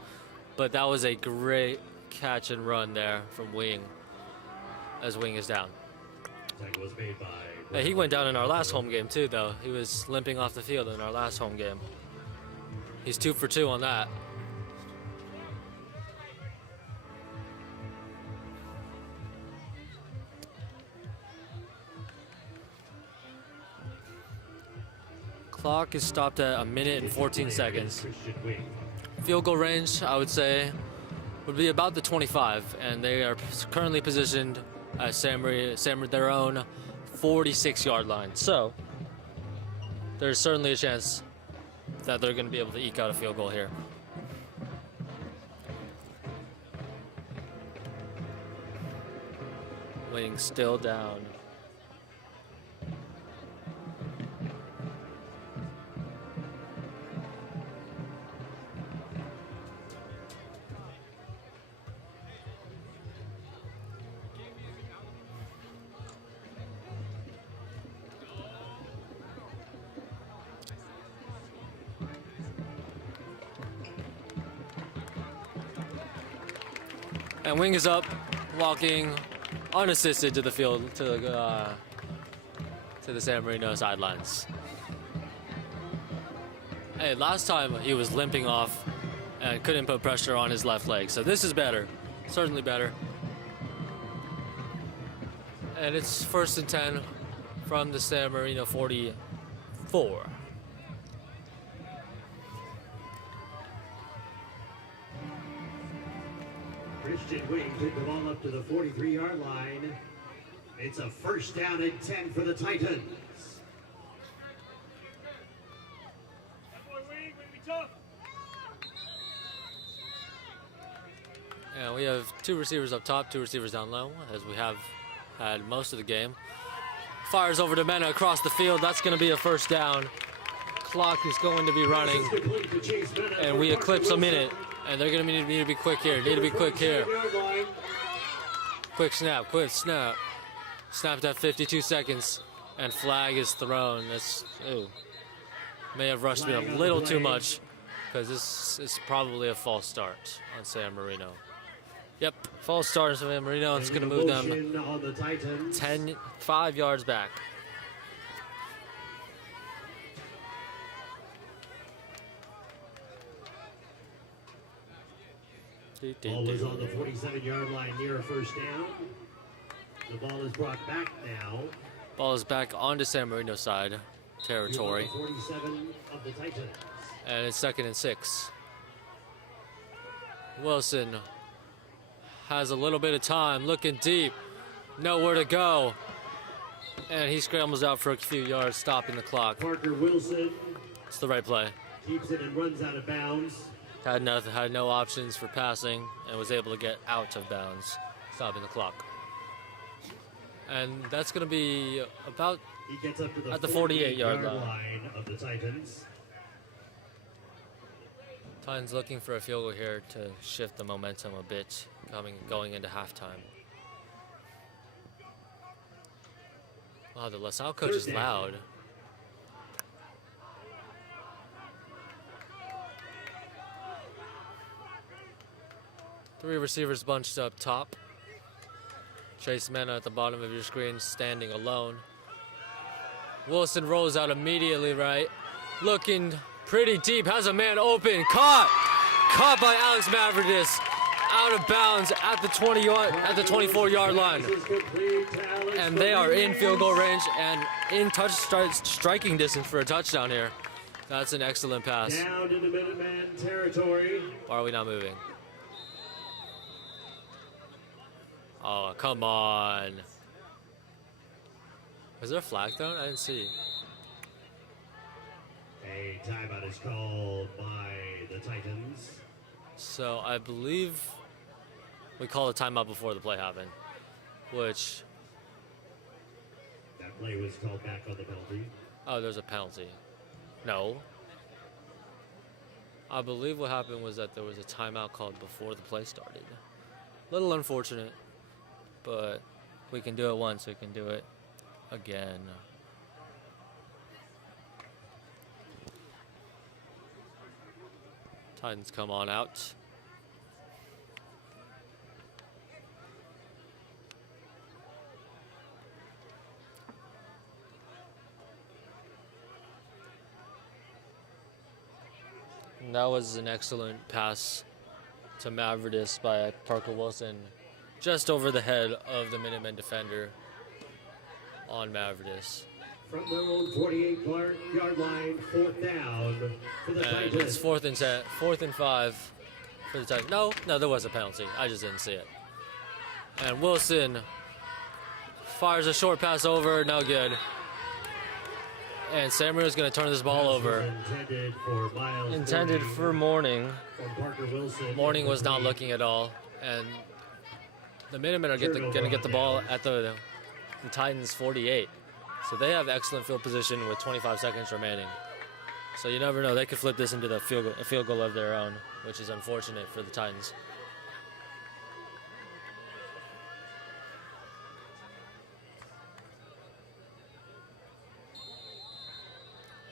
But that was a great catch and run there from Wing as Wing is down. Hey, he went down in our last home game too, though. He was limping off the field in our last home game. He's 2 for 2 on that. Clock is stopped at 1 minute and 14 seconds. Field goal range, I would say, would be about the 25, and they are currently positioned at their own 46-yard line. So there's certainly a chance that they're going to be able to eke out a field goal here. Wing still down. And Wing is up, walking unassisted to the field, to the San Marino sidelines. Hey, last time he was limping off and couldn't put pressure on his left leg, so this is better, certainly better. And it's 1st and 10 from the San Marino 44. Christian Wing took the ball up to the 43-yard line. It's a first down and 10 for the Titans. And we have 2 receivers up top, 2 receivers down low, as we have had most of the game. Fires over to Mena across the field. That's going to be a first down. Clock is going to be running. And we eclipse a minute. And they're going to need to be quick here. Need to be quick here. Quick snap, quick snap. Snapped at 52 seconds. And flag is thrown. That's, ooh. May have rushed me a little too much. Because this is probably a false start on San Marino. Yep, false start on San Marino. It's going to move them 5 yards back. Ball was on the 47-yard line near a first down. The ball is brought back now. Ball is back onto San Marino side territory. 47 of the Titans. And it's 2nd and 6. Wilson has a little bit of time, looking deep, nowhere to go. And he scrambles out for a few yards, stopping the clock. Parker Wilson It's the right play. Keeps it and runs out of bounds. Had no options for passing and was able to get out of bounds, stopping the clock. And that's going to be about He gets up to the at the 48-yard line of the Titans. Titans looking for a field goal here to shift the momentum a bit, going into halftime. Wow, the LaSalle coach is loud. Three receivers bunched up top. Chase Mena at the bottom of your screen, standing alone. Wilson rolls out immediately right. Looking pretty deep, has a man open. Caught by Alex Mavridis. Out of bounds at the 24-yard line. And they are in field goal range and in striking distance for a touchdown here. That's an excellent pass. Down into Minuteman territory. Why are we not moving? Oh, come on. Was there a flag thrown? I didn't see. A timeout is called by the Titans. So I believe we called a timeout before the play happened, which... That play was called back on the penalty. Oh, there's a penalty. No. I believe what happened was that there was a timeout called before the play started. Little unfortunate, but we can do it once, we can do it again. Titans come on out. And that was an excellent pass to Mavridis by Parker Wilson, just over the head of the Minutemen defender on Mavridis. From their own 48-yard line, 4th down for the Titans. It's 4th and 5 for the Titans. No, there was a penalty. I just didn't see it. And Wilson fires a short pass over, no good. And Sam Marino's going to turn this ball over. Intended for Morning. Parker Wilson. Morning was not looking at all. And the Minutemen are going to get the ball at the Titans' 48. So they have excellent field position with 25 seconds remaining. So you never know. They could flip this into a field goal of their own, which is unfortunate for the Titans.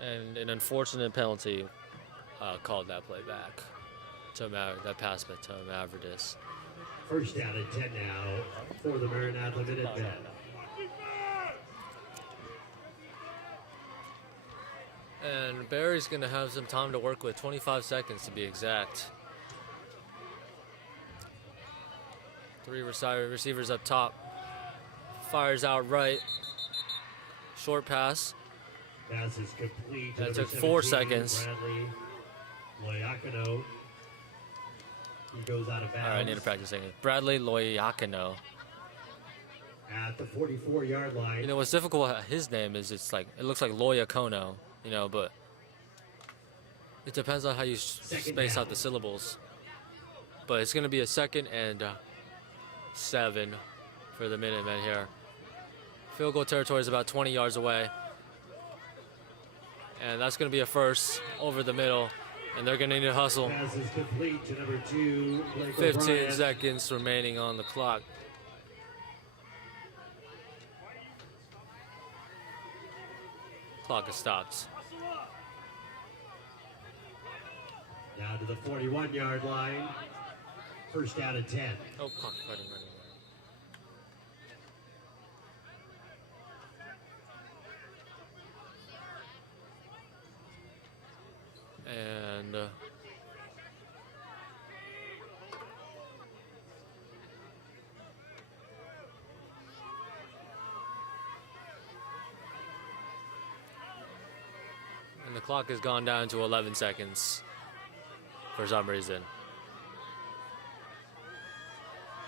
And an unfortunate penalty called that play back. That pass to Mavridis. First down and 10 now for the Maranatha Minutemen. And Barry's going to have some time to work with, 25 seconds to be exact. Three receivers up top. Fires out right. Short pass. Pass is complete. That took 4 seconds. Bradley Loiacono. He goes out of bounds. All right, I need to practice saying it. Bradley Loiacono. At the 44-yard line. You know what's difficult about his name is it looks like Loiacono, but it depends on how you space out the syllables. But it's going to be a 2nd and 7 for the Minutemen here. Field goal territory is about 20 yards away. And that's going to be a first over the middle. And they're going to need to hustle. Pass is complete to number 2, Blake 15 O'Brien. seconds remaining on the clock. Clock has stopped. Now to the 41-yard line. First down and 10. Oh, clock running. And the clock has gone down to 11 seconds for some reason.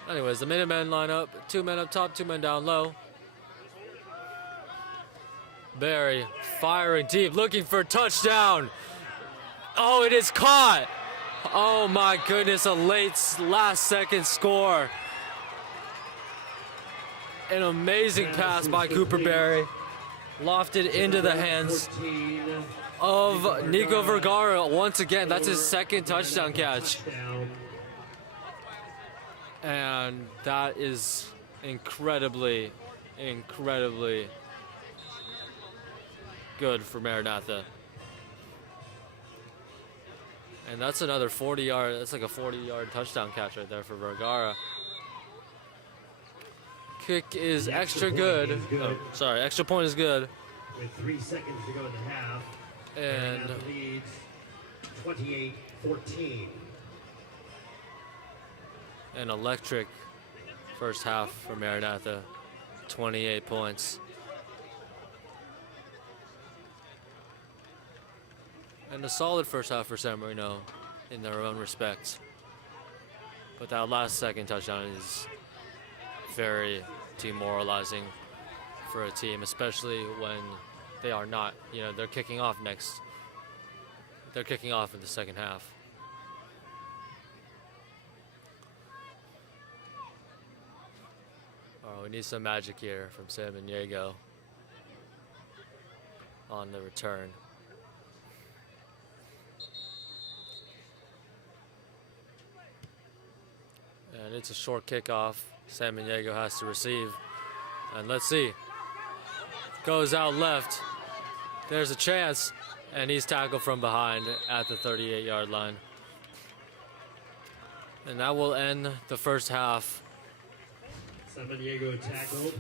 Anyways, the Minutemen line up, 2 men up top, 2 men down low. Berry firing deep, looking for a touchdown. Oh, it is caught. Oh my goodness, a late last second score. An amazing pass by Cooper Berry. Lofted into the hands of Nico Vergara once again. That's his second touchdown catch. And that is incredibly, incredibly good for Maranatha. And that's another 40-yard, that's like a 40-yard touchdown catch right there for Vergara. Kick is extra good. Oh, sorry, extra point is good. With 3 seconds to go in the half. And Maranatha leads 28-14. An electric first half for Maranatha. 28 points. And a solid first half for San Marino in their own respects. But that last second touchdown is very demoralizing for a team, especially when they are not, they're kicking off next. They're kicking off in the second half. Oh, we need some magic here from San Diego on the return. And it's a short kickoff. San Diego has to receive. And let's see. Goes out left. There's a chance. And he's tackled from behind at the 38-yard line. And that will end the first half. San Diego tackled.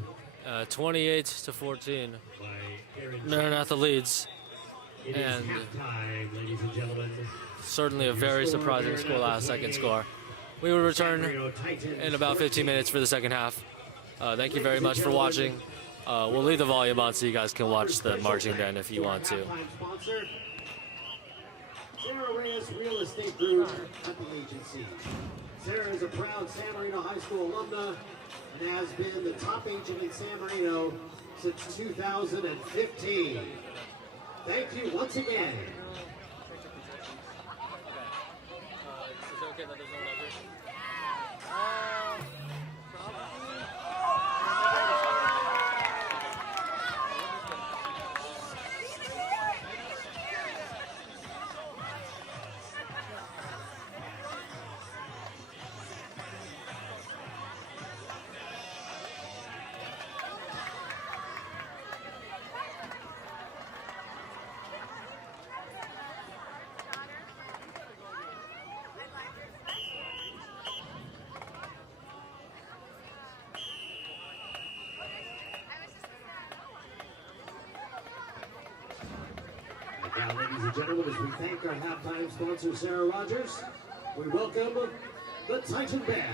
28-14. By Aaron Maranatha leads. It And is halftime, ladies and gentlemen. certainly a very surprising score last second score. We will return in about 15 minutes for the second half. Thank you very much for watching. We'll leave the volume on so you guys can watch the marching band if you want to. Sarah Reyes Real Estate Group at the agency. Sarah is a proud San Marino High School alumna and has been the top agent in San Marino since 2015. Thank you once again. Is it okay that there's no luggage? Now, ladies and gentlemen, as we thank our halftime sponsor, Sarah Rogers, we welcome the Titan Band.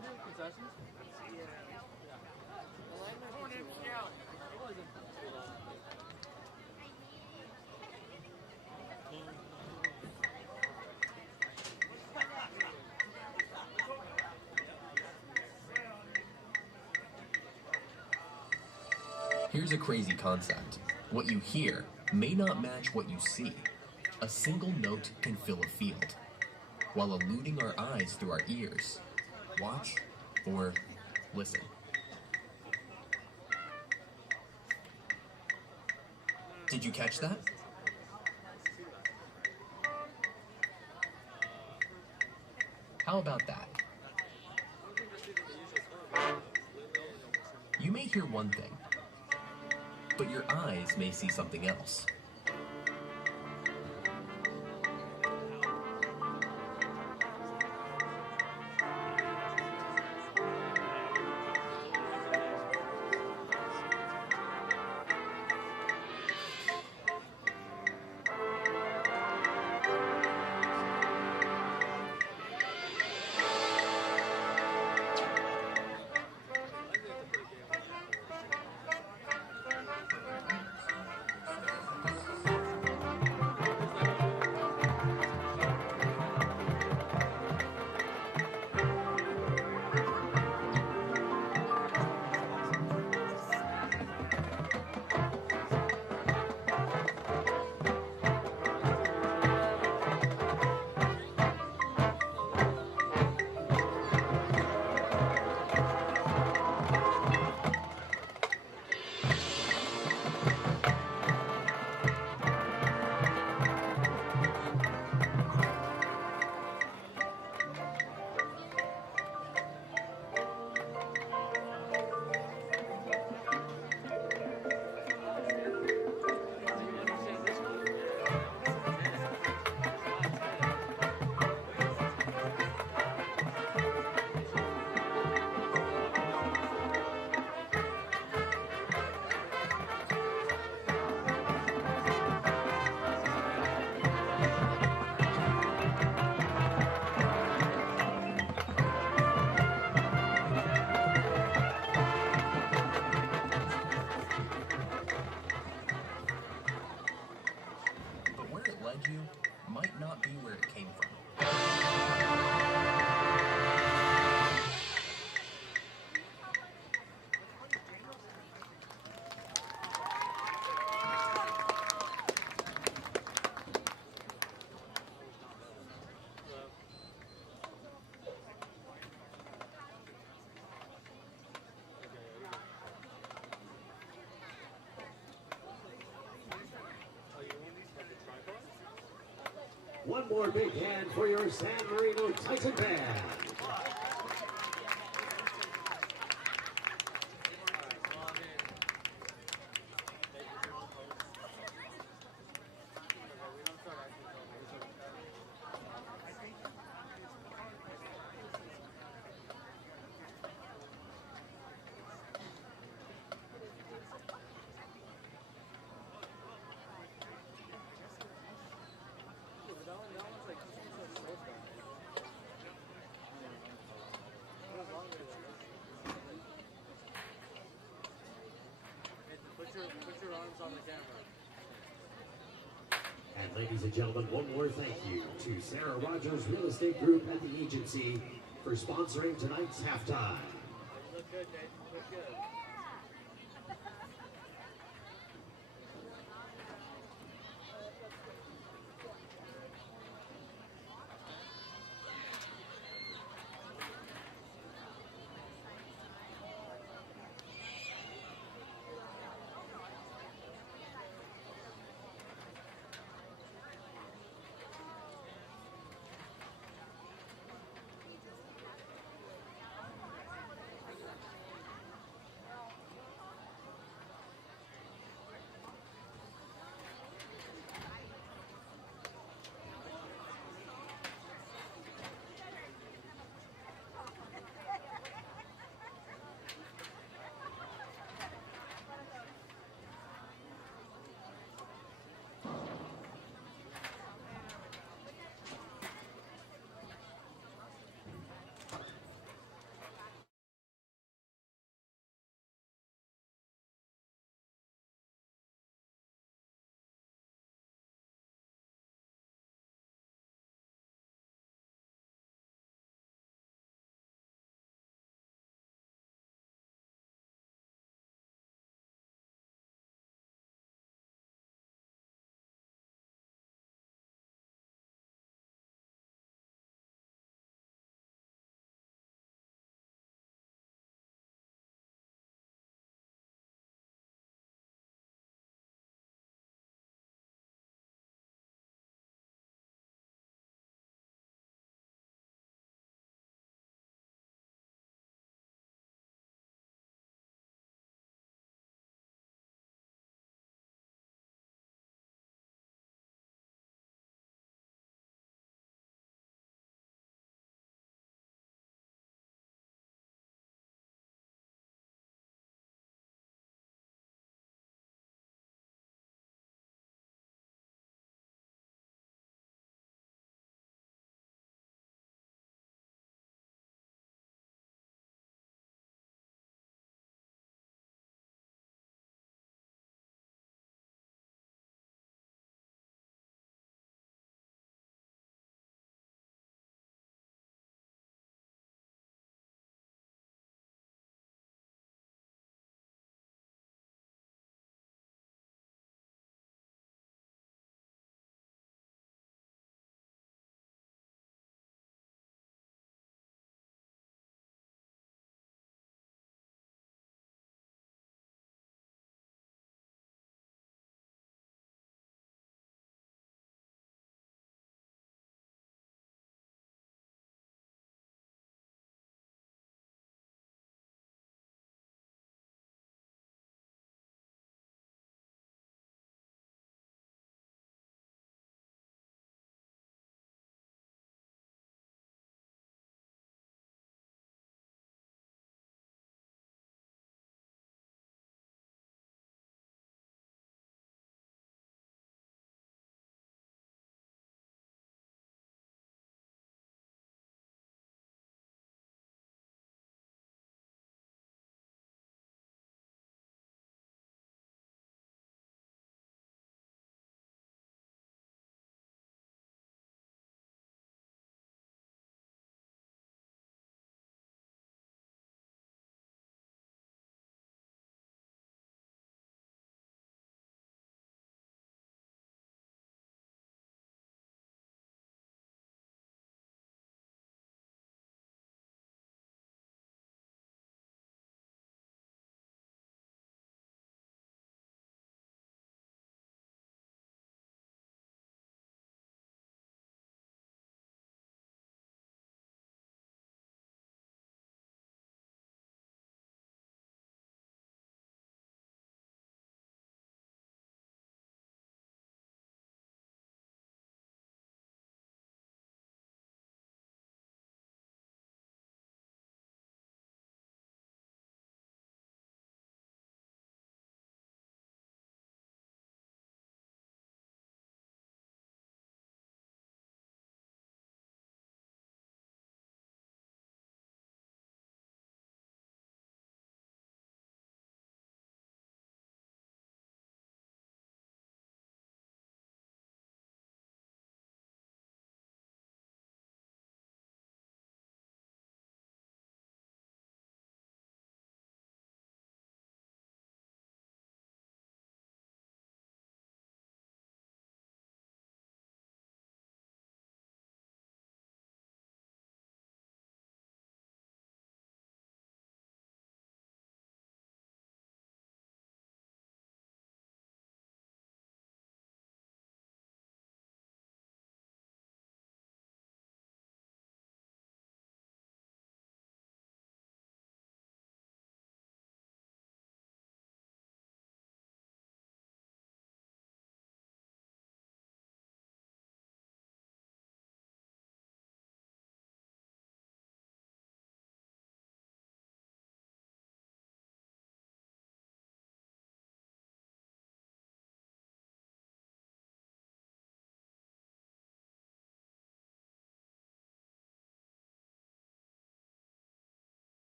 over there? Concessions? Yeah. It wasn't too long. Here's a crazy concept. What you hear may not match what you see. A single note can fill a field, while eluding our eyes through our ears. Watch or listen. Did you catch that? How about that? You may hear one thing, but your eyes may see something else. Might not be where it came from. One more big hand for your San Marino Titan Band. Put your arms on the camera. And ladies and gentlemen, one more thank you to Sarah Rogers Real Estate Group at the agency for sponsoring tonight's halftime. You look good, Nate. You look good.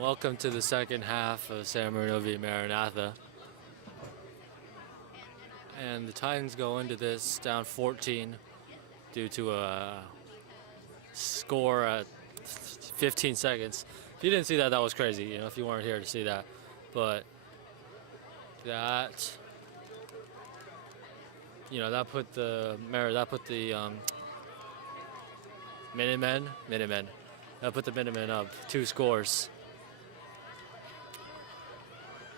Welcome to the second half of San Marino v. Maranatha. And the Titans go into this down 14 due to a score at 15 seconds. If you didn't see that, that was crazy, you know, if you weren't here to see that. But that, you know, that put the Minutemen, that put the Minutemen up 2 scores.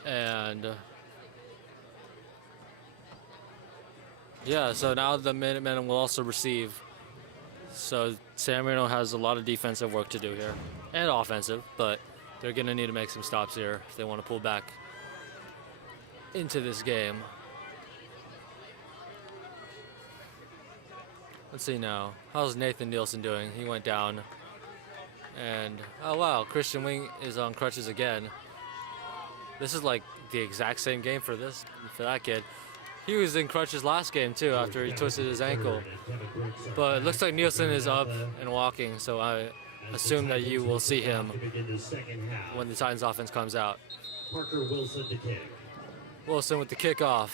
And yeah, so now the Minutemen will also receive. So San Marino has a lot of defensive work to do here, and offensive, but they're going to need to make some stops here if they want to pull back into this game. Let's see now. How's Nathan Nielsen doing? He went down. And, oh wow, Christian Wing is on crutches again. This is like the exact same game for that kid. He was in crutches last game too after he twisted his ankle. But it looks like Nielsen is up and walking, so I assume that you will see him when the Titans offense comes out. Parker Wilson to kick. Wilson with the kickoff.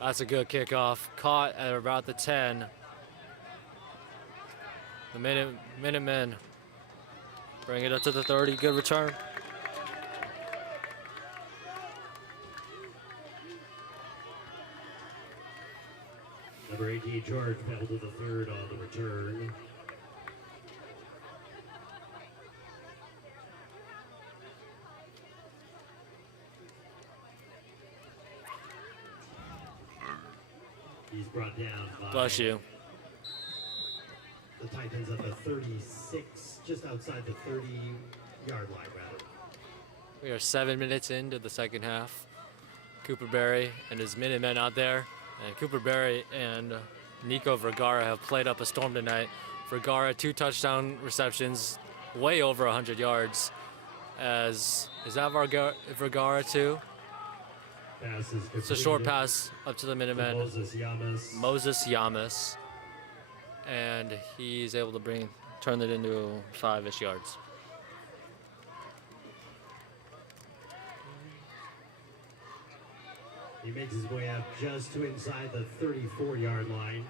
That's a good kickoff. Caught at about the 10. The Minutemen bring it up to the 30. Good return. Number 18, George Pell to the 3rd on the return. He's brought down by Bless you. the Titans at the 36, just outside the 30-yard line, rather. We are 7 minutes into the second half. Cooper Berry and his Minutemen out there. And Cooper Berry and Nico Vergara have played up a storm tonight. Vergara, 2 touchdown receptions, way over 100 yards. Is that Vergara too? It's a short pass up to the Minutemen. Moses Yamas. And he's able to turn it into 5-ish yards. He makes his way up just to inside the 34-yard line.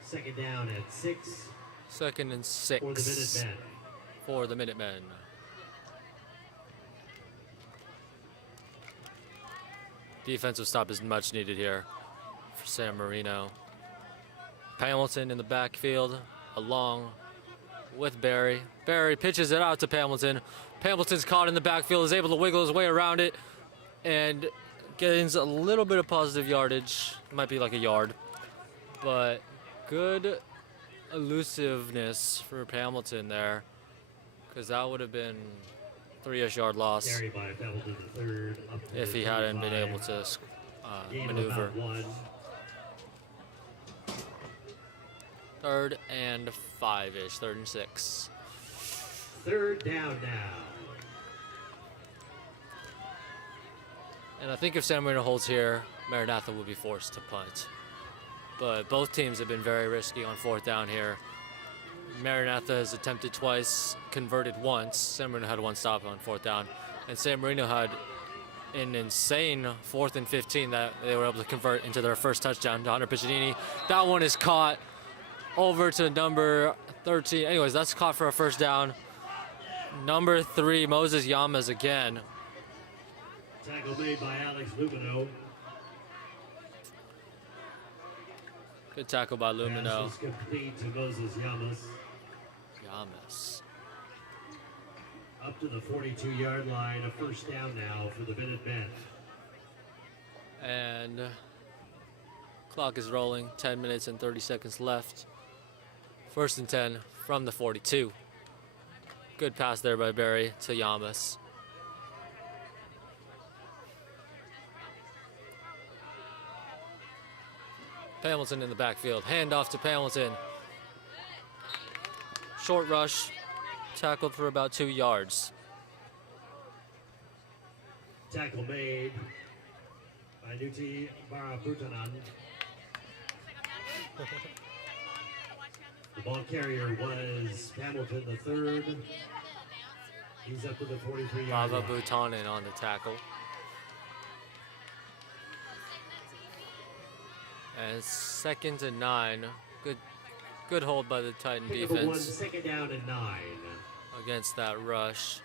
Second down at 6. 2nd and 6. For the Minutemen. For the Minutemen. Defensive stop is much needed here for San Marino. Hamilton in the backfield, along with Barry. Barry pitches it out to Hamilton. Hamilton's caught in the backfield, is able to wiggle his way around it, and gains a little bit of positive yardage. Might be like a yard, but good elusiveness for Hamilton there, because that would have been 3-ish yard loss Carried by Hamilton the 3rd, up to if the he hadn't 35. been able to Gain of maneuver. about 1. 3rd and 5-ish, 3rd and 6. 3rd down now. And I think if San Marino holds here, Maranatha will be forced to punt. But both teams have been very risky on 4th down here. Maranatha has attempted twice, converted once. San Marino had 1 stop on 4th down. And San Marino had an insane 4th and 15 that they were able to convert into their first touchdown to Hunter Piccinini. That one is caught over to number 13. Anyways, that's caught for a first down. Number 3, Moses Yamas again. Tackle made by Alex Lumino. Good tackle by Lumino. Pass is complete to Moses Yamas. Yamas. Up to the 42-yard line. A first down now for the Minutemen. And clock is rolling. 10 minutes and 30 seconds left. 1st and 10 from the 42. Good pass there by Barry to Yamas. Hamilton in the backfield. Handoff to Hamilton. Short rush. Tackled for about 2 yards. Tackle made by Nuti Barabutanan. The ball carrier was Hamilton the 3rd. He's up to the 43-yard Bava line. Butanen on the tackle. And 2nd and 9. Good hold by the Titan Pick number 1, defense 2nd down and 9. against that rush.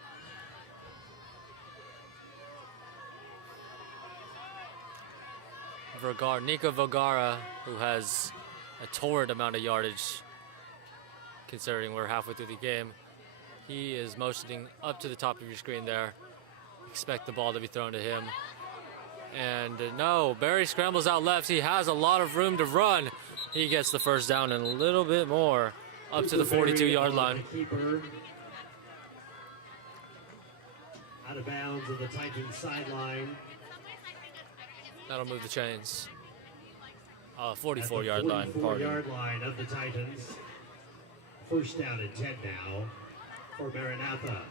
Nico Vergara, who has a torrid amount of yardage, considering we're halfway through the game. He is motioning up to the top of your screen there. Expect the ball to be thrown to him. And no, Barry scrambles out left. He has a lot of room to run. He gets the first down and a little bit more up to the 42-yard line. The keeper. Out of bounds of the Titans sideline. That'll move the chains. 44-yard line. 44-yard line of the Titans. First down and 10 now for Maranatha.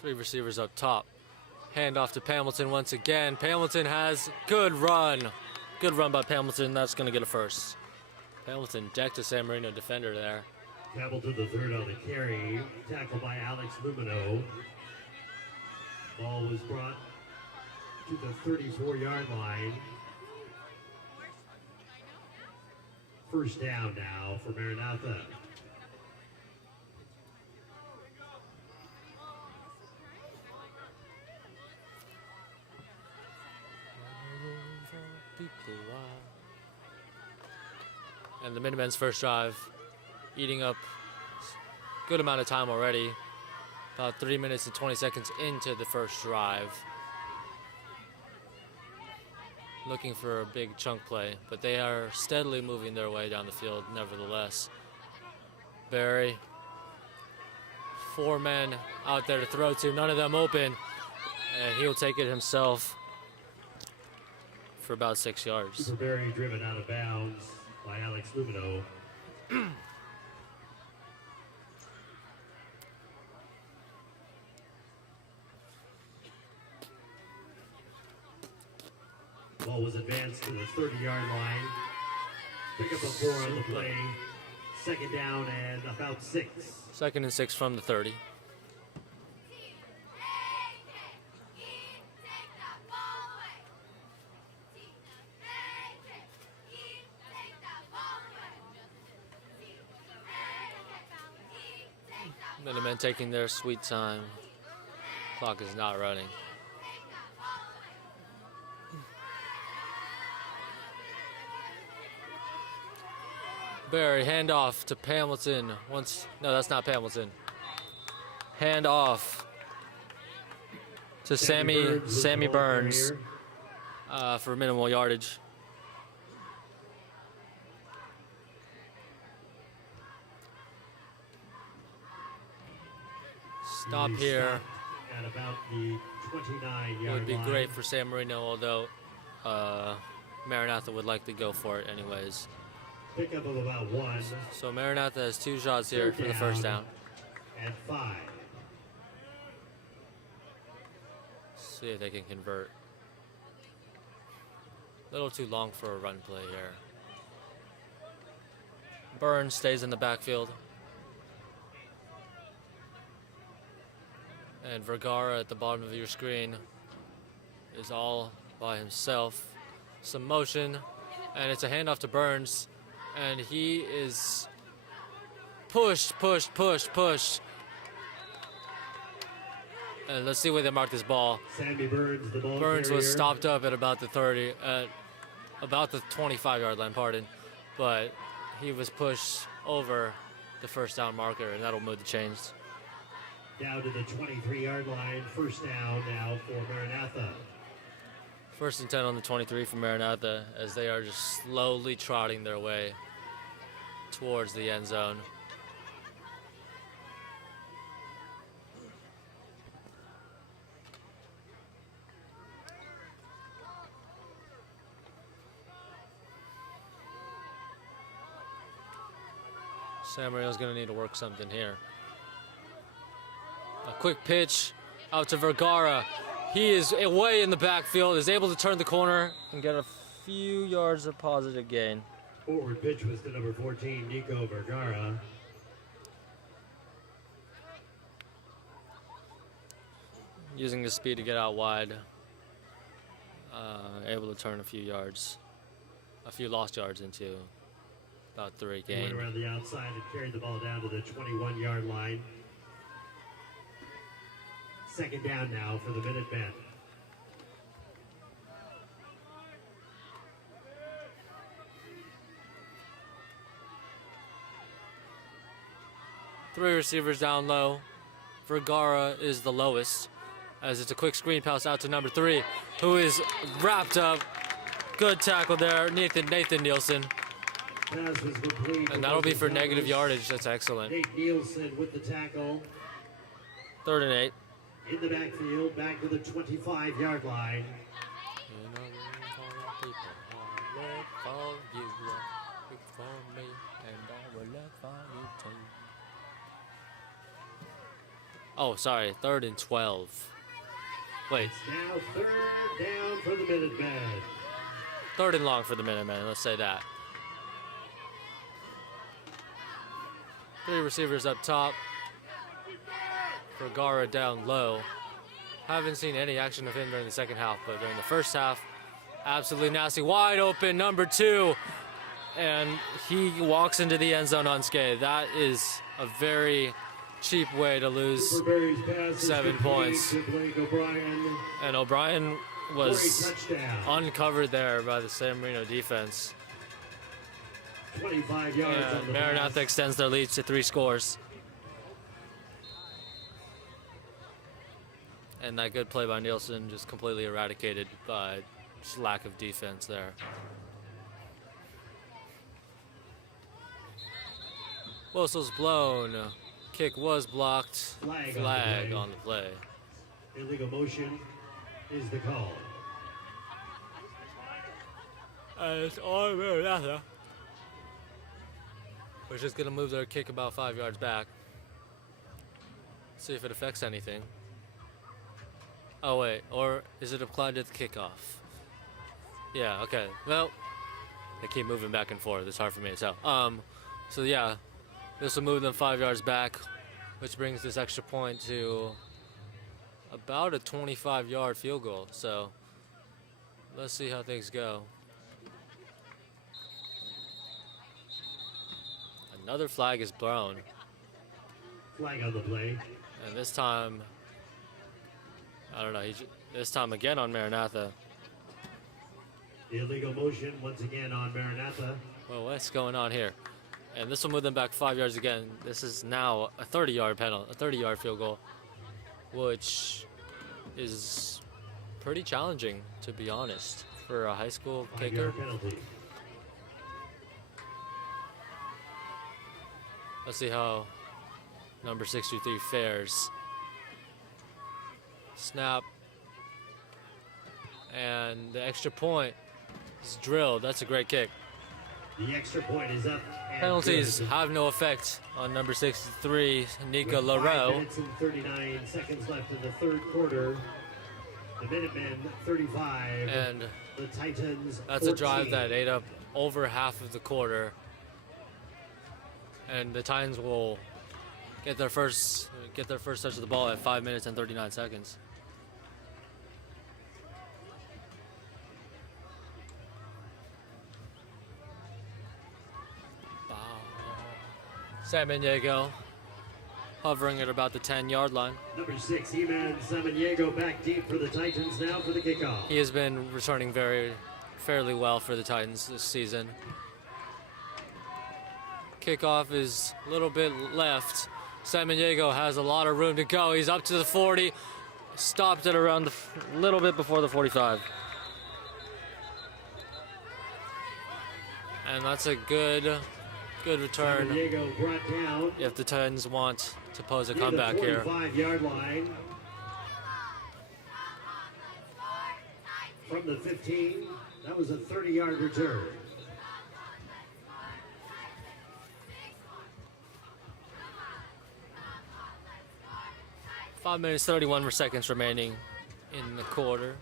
Three receivers up top. Hand off to Pamilton once again. Pamilton has good run. Good run by Pamilton. That's going to get a first. Pamilton decked a San Marino defender there. Travel to the 3rd on the carry. Tackled by Alex Lumino. Ball was brought to the 34-yard line. First down now for Maranatha. And the Minutemen's first drive, eating up a good amount of time already. About 3 minutes and 20 seconds into the first drive. Looking for a big chunk play, but they are steadily moving their way down the field nevertheless. Barry, 4 men out there to throw to, none of them open, and he'll take it himself for about 6 yards. Super Barry driven out of bounds by Alex Lumino. Ball was advanced to the 30-yard line. Pick up a 4 on the play. 2nd down and about 6. 2nd and 6 from the 30. Minutemen taking their sweet time. Clock is not running. Barry, hand off to Pamilton. No, that's not Pamilton. Hand off to Sammy Burns for minimal yardage. Stop here. At about the 29-yard line. It would be great for San Marino, although Maranatha would like to go for it anyways. Pickup of about 1. So Maranatha has 2 shots here for the first down. And 5. See if they can convert. A little too long for a run play here. Burns stays in the backfield. And Vergara at the bottom of your screen is all by himself. Some motion, and it's a handoff to Burns. And he is pushed. And let's see where they mark this ball. Sammy Burns, the ball Burns carrier. was stopped up at about the 30, at about the 25-yard line, pardon. But he was pushed over the first down marker, and that'll move the chains. Down to the 23-yard line. First down now for Maranatha. 1st and 10 on the 23 for Maranatha as they are just slowly trotting their way towards the end zone. San Marino's going to need to work something here. A quick pitch out to Vergara. He is away in the backfield, is able to turn the corner and get a few yards of positive gain. Forward pitch was to number 14, Nico Vergara. Using his speed to get out wide. Able to turn a few yards. A few lost yards into about 3 Went gain. around the outside and carried the ball down to the 21-yard line. Second down now for the Minutemen. Three receivers down low. Vergara is the lowest, as it's a quick screen pass out to number 3, who is wrapped up. Good tackle there, Nathan Nielsen. Pass was complete. And that'll be for negative yardage. That's excellent. Nate Nielsen with the tackle. 3rd and 8. In the backfield, back to the 25-yard line. Oh, sorry, 3rd and 12. Wait, It's now 3rd down for the Minutemen. 3rd and long for the Minutemen, let's say that. 3 receivers up top. Vergara down low. Haven't seen any action of him during the second half, but during the first half, absolutely nasty. Wide open, number 2. And he walks into the end zone unscathed. That is a very cheap way to lose. Superberry's pass is 7 complete points. to Blake O'Brien. And O'Brien was Great touchdown. uncovered there by the San Marino defense. 25 yards on And the Maranatha pass. extends their lead to 3 scores. And that good play by Nielsen just completely eradicated by just lack of defense there. Whistle's blown. Kick was blocked. Flag on the play. on the play. Illegal motion is the call. And it's on Maranatha, which is going to move their kick about 5 yards back. See if it affects anything. Oh wait, or is it applied to the kickoff? Yeah, okay. Well, they keep moving back and forth. It's hard for me to tell. So yeah, this will move them 5 yards back, which brings this extra point to about a 25-yard field goal. So let's see how things go. Another flag is blown, Flag on the play. and this time, I don't know, this time again on Maranatha. Illegal motion once again on Maranatha. Well, what's going on here? And this will move them back 5 yards again. This is now a 30-yard penalty, a 30-yard field goal, which is pretty challenging, to be honest, for a high school kicker. 5-yard penalty. Let's see how number 63 fares. Snap. And the extra point is drilled. That's a great kick. The extra point is up. and Penalties good. have no effect on number 63, Nico With 5 Lareau. minutes and 39 seconds left in the third quarter. The Minutemen 35. And the Titans that's a drive 14. that ate up over half of the quarter. And the Titans will get their first touch of the ball at 5 minutes and 39 seconds. Samaniego hovering at about the 10-yard line. Number 6, Iman Samaniego back deep for the Titans now for the kickoff. He has been returning fairly well for the Titans this season. Kickoff is a little bit left. Samaniego has a lot of room to go. He's up to the 40. Stopped at around a little bit before the 45. And that's a good return Samaniego brought down if the Titans want to pose a near comeback the here. 45-yard line. From the 15, that was a 30-yard return. 5 minutes 31 seconds remaining in the quarter.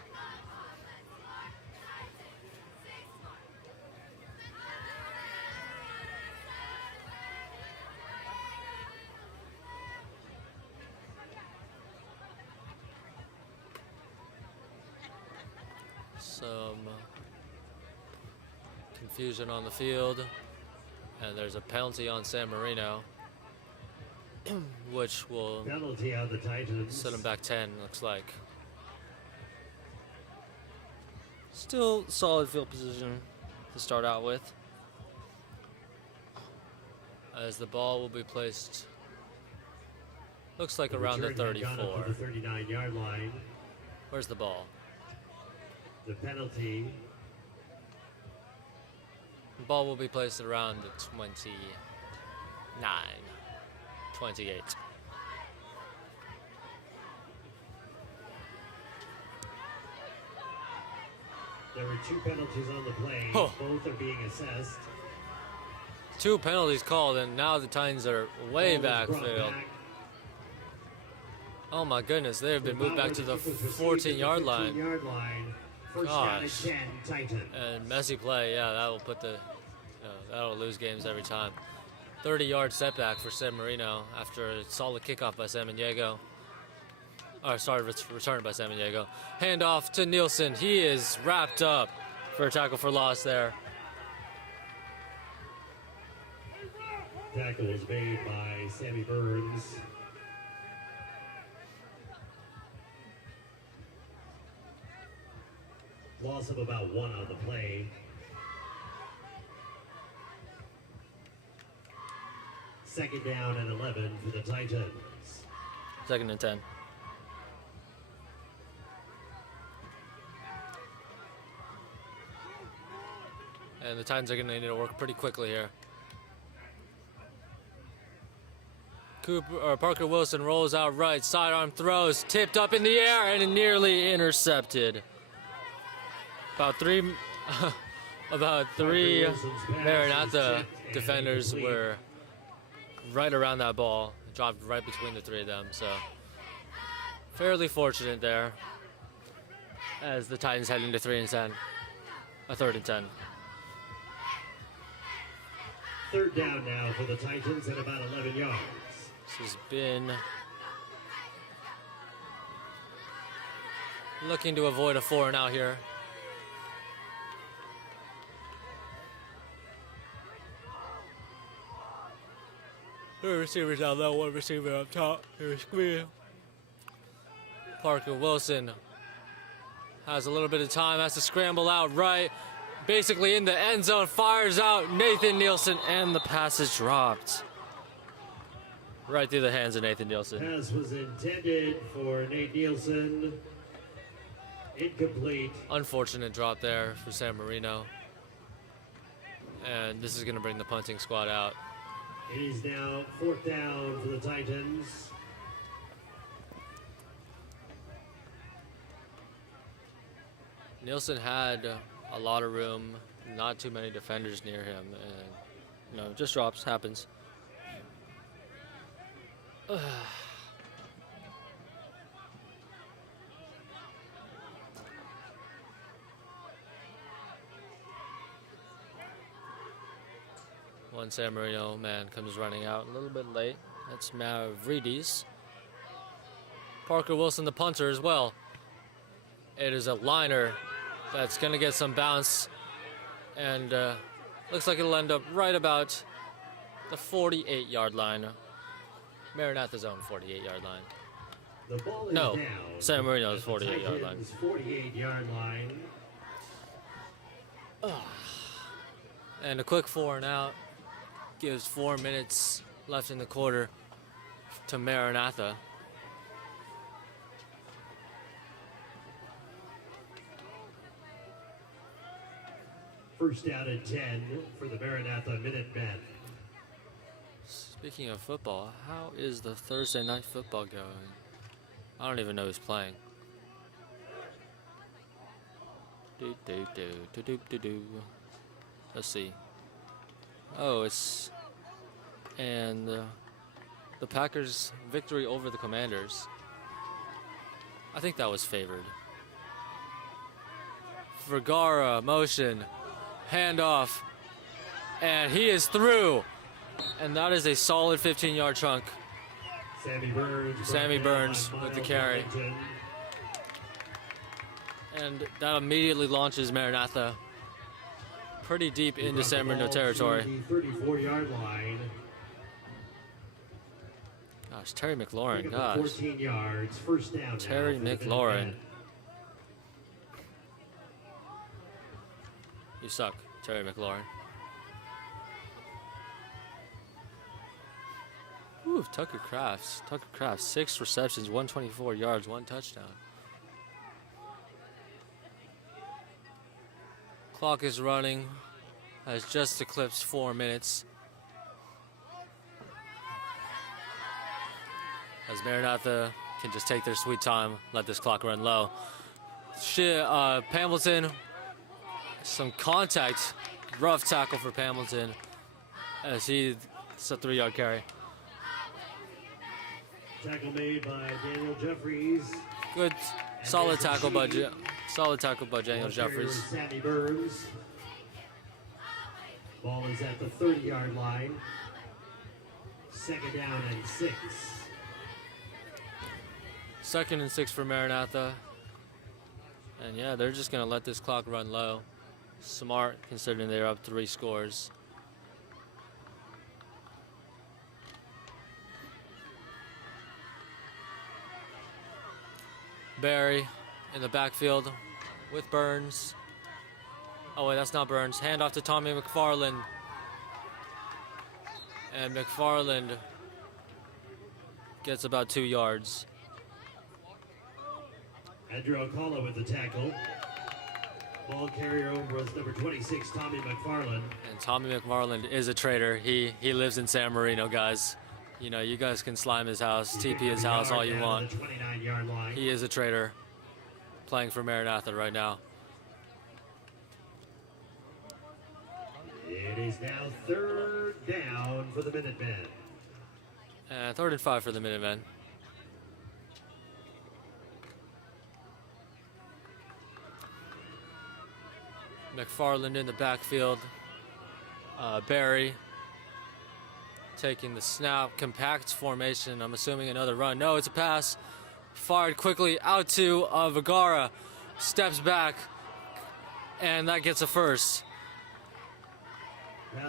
Some confusion on the field, and there's a penalty on San Marino, which will Penalty on the Titans. set them back 10, looks like. Still solid field position to start out with, as the ball will be placed, looks like around the return had gone up to 34. the 39-yard line. Where's the ball? The penalty. The ball will be placed around the 29, 28. There were 2 penalties on the play. Oh. Both are being assessed. 2 penalties called, and now the Titans are way Ball was brought backfield. back. Oh my goodness, they have been moved back to the 14-yard line. 14-yard line. First down and Gosh. 10, Titans. And messy play, yeah, that will put the, that'll lose games every time. 30-yard setback for San Marino after a solid kickoff by Samaniego. Or sorry, returned by Samaniego. Handoff to Nielsen. He is wrapped up for a tackle for loss there. Tackle was made by Sammy Burns. Loss of about 1 on the play. Second down and 11 for the Titans. 2nd and 10. And the Titans are going to need to work pretty quickly here. Parker Wilson rolls out right, sidearm throws, tipped up in the air and nearly intercepted. About three Maranatha defenders were right around that ball, dropped right between the 3 of them. So fairly fortunate there, as the Titans head into 3 and 10, a 3rd and 10. Third down now for the Titans at about 11 yards. This has been looking to avoid a 4 and out here. Two receivers down low, 1 receiver up top. Here's Green. Parker Wilson has a little bit of time, has to scramble out right. Basically in the end zone, fires out Nathan Nielsen, and the pass is dropped. Right through the hands of Nathan Nielsen. Pass was intended for Nate Nielsen. Incomplete. Unfortunate drop there for San Marino. And this is going to bring the punting squad out. It is now 4th down for the Titans. Nielsen had a lot of room, not too many defenders near him, and just drops, happens. One San Marino man comes running out a little bit late. That's Mavridis. Parker Wilson, the punter, as well. It is a liner that's going to get some bounce, and looks like it'll end up right about the 48-yard line. Maranatha's own 48-yard line. The ball is No, down San Marino's at the 48-yard line. Titans' 48-yard line. And a quick 4 and out gives 4 minutes left in the quarter to Maranatha. First down and 10 for the Maranatha Minutemen. Speaking of football, how is the Thursday night football going? I don't even know who's playing. Let's see. Oh, it's... And the Packers' victory over the Commanders. I think that was favored. Vergara, motion, handoff, and he is through. And that is a solid 15-yard chunk. Sammy Burns. Sammy Burns with the carry. And that immediately launches Maranatha pretty deep into San Marino territory. The 34-yard line. Gosh, Terry McLaurin, Pick up the gosh. 14 yards, first down. Terry now for the McLaurin. Minutemen. You suck, Terry McLaurin. Ooh, Tucker Crafts. Tucker Crafts, 6 receptions, 124 yards, 1 touchdown. Clock is running. Has just eclipsed 4 minutes. As Maranatha can just take their sweet time, let this clock run low. Pambleton, some contact, rough tackle for Pambleton. As it's a 3-yard carry. Tackle made by Daniel Jeffries. Good, solid tackle by Daniel Ball Jeffries. carrier Sammy Burns. Ball is at the 30-yard line. Second down and 6. 2nd and 6 for Maranatha. And yeah, they're just going to let this clock run low. Smart, considering they're up 3 scores. Barry in the backfield with Burns. Oh wait, that's not Burns. Hand off to Tommy McFarland. And McFarland gets about 2 yards. Andrew Alcala with the tackle. Ball carrier was number 26, Tommy McFarland. And Tommy McFarland is a traitor. He lives in San Marino, guys. You know, you guys can slime his house, TP his house all you want. The 29-yard line. He is a traitor, playing for Maranatha right now. It is now 3rd down for the Minutemen. And 3rd and 5 for the Minutemen. McFarland in the backfield. Barry taking the snap. Compact formation. I'm assuming another run. No, it's a pass. Fired quickly out to Vergara. Steps back. And that gets a first.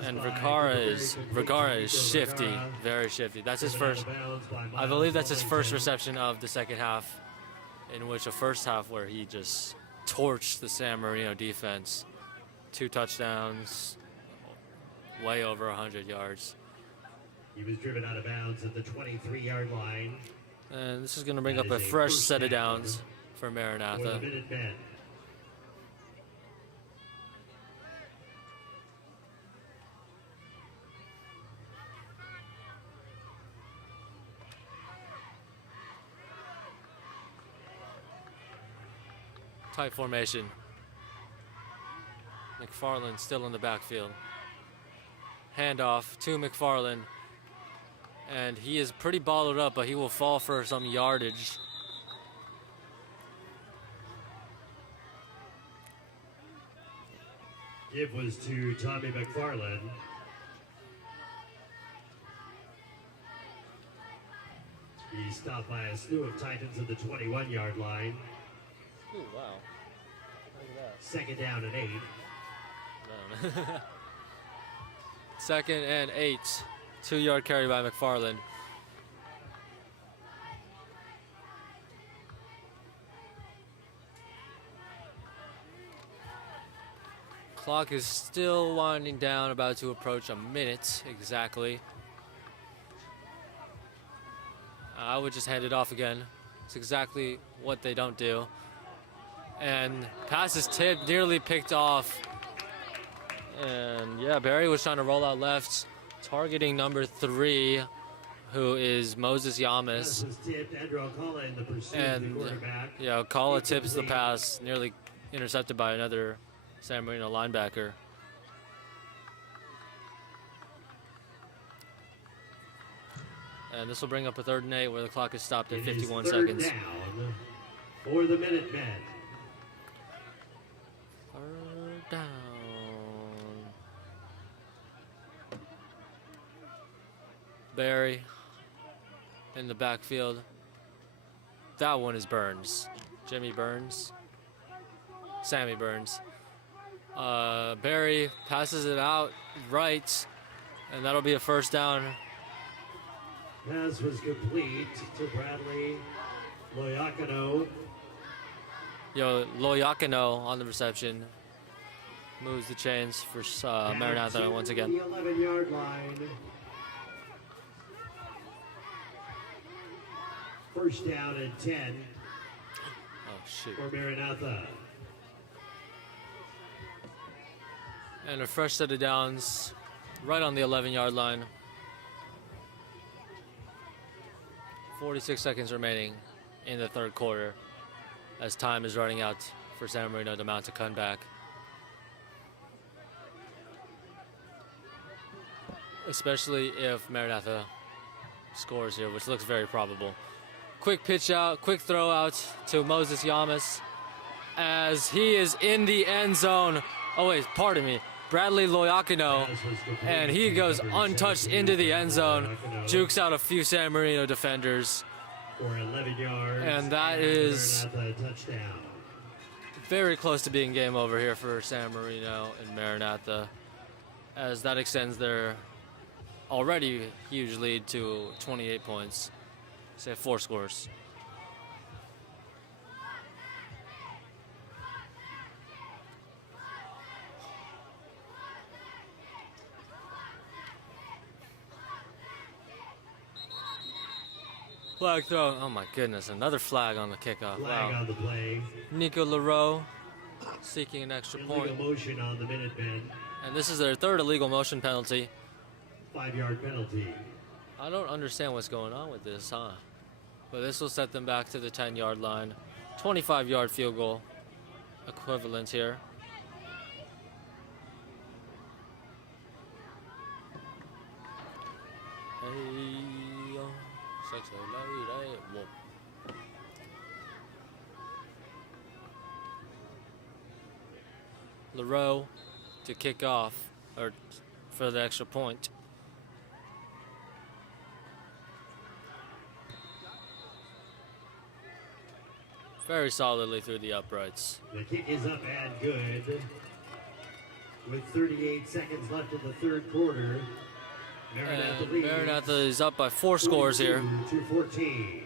And Vergara is shifty. Very shifty. That's his first. I believe that's his first reception of the second half. In which a first half where he just torched the San Marino defense. 2 touchdowns, way over 100 yards. He was driven out of bounds at the 23-yard line. And this is going to bring up a fresh set of downs for Maranatha. For the Minutemen. Tight formation. McFarland still in the backfield. Handoff to McFarland. And he is pretty balled up, but he will fall for some yardage. Give was to Tommy McFarland. He's stopped by a slew of Titans at the 21-yard line. Ooh, wow. Look at that. Second down and 8. No. 2nd and 8. 2-yard carry by McFarland. Clock is still winding down, about to approach a minute exactly. I would just hand it off again. It's exactly what they don't do. And pass is tipped, nearly picked off. And yeah, Barry was trying to roll out left, targeting number 3, who is Moses Yamas. Was tipped. Andrew Alcala in the pursuit And of the quarterback. yeah, Alcala tips the pass, nearly intercepted by another San Marino linebacker. And this will bring up a 3rd and 8 where the clock is stopped at It is 51 third seconds. down. for the Minutemen. Third down. Barry in the backfield. That one is Burns. Jimmy Burns. Sammy Burns. Barry passes it out right, and that'll be a first down. Pass was complete to Bradley Loyakano. Loyakano on the reception. Moves the chains for Maranatha once again. The 11-yard line. First down and 10 Oh, shoot. for Maranatha. And a fresh set of downs right on the 11-yard line. 46 seconds remaining in the third quarter as time is running out for San Marino to mount a comeback. Especially if Maranatha scores here, which looks very probable. Quick pitch out, quick throw out to Moses Yamas as he is in the end zone. Oh wait, pardon me. Bradley Loyakano, and he goes untouched into the end zone, jukes out a few San Marino defenders. For 11 yards. And that is Maranatha touchdown. very close to being game over here for San Marino and Maranatha, as that extends their already huge lead to 28 points. Say 4 scores. Flag throw. Oh my goodness, another flag on the kickoff. Flag Wow. on the play. Nico Leroux seeking an extra Illegal point. motion on the Minutemen. And this is their third illegal motion penalty. 5-yard penalty. I don't understand what's going on with this, huh? But this will set them back to the 10-yard line. 25-yard field goal equivalent here. Leroux to kick off, or for the extra point. Very solidly through the uprights. The kick is up and good. With 38 seconds left in the third quarter, Maranatha And leads Maranatha is up by 4 scores here. 42-14.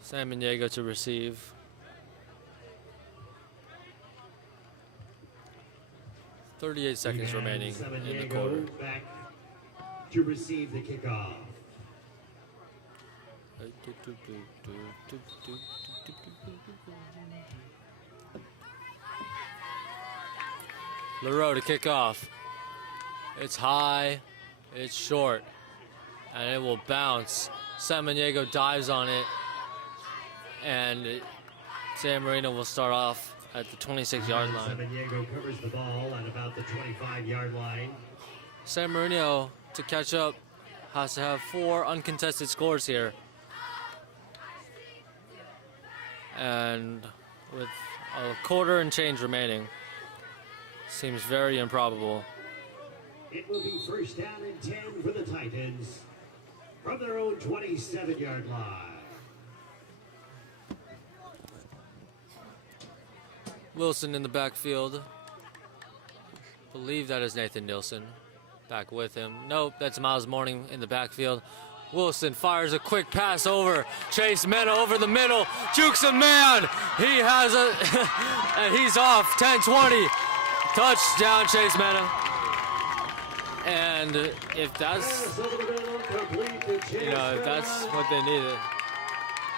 San Diego to receive. .38 seconds remaining in the quarter. Back to receive the kickoff. Leroux to kick off. It's high, it's short, and it will bounce. San Diego dives on it, and San Marino will start off at the 26-yard line. San Diego covers the ball at about the 25-yard line. San Marino, to catch up, has to have 4 uncontested scores here. And with a quarter and change remaining, seems very improbable. It will be first down and 10 for the Titans from their own 27-yard line. Wilson in the backfield. Believe that is Nathan Nilsson. Back with him. Nope, that's Miles Morning in the backfield. Wilson fires a quick pass over. Chase Mena over the middle. Jukes a man. He has a... and he's off. 10-20. Touchdown, Chase Mena. And if that's... You know, if that's what they needed.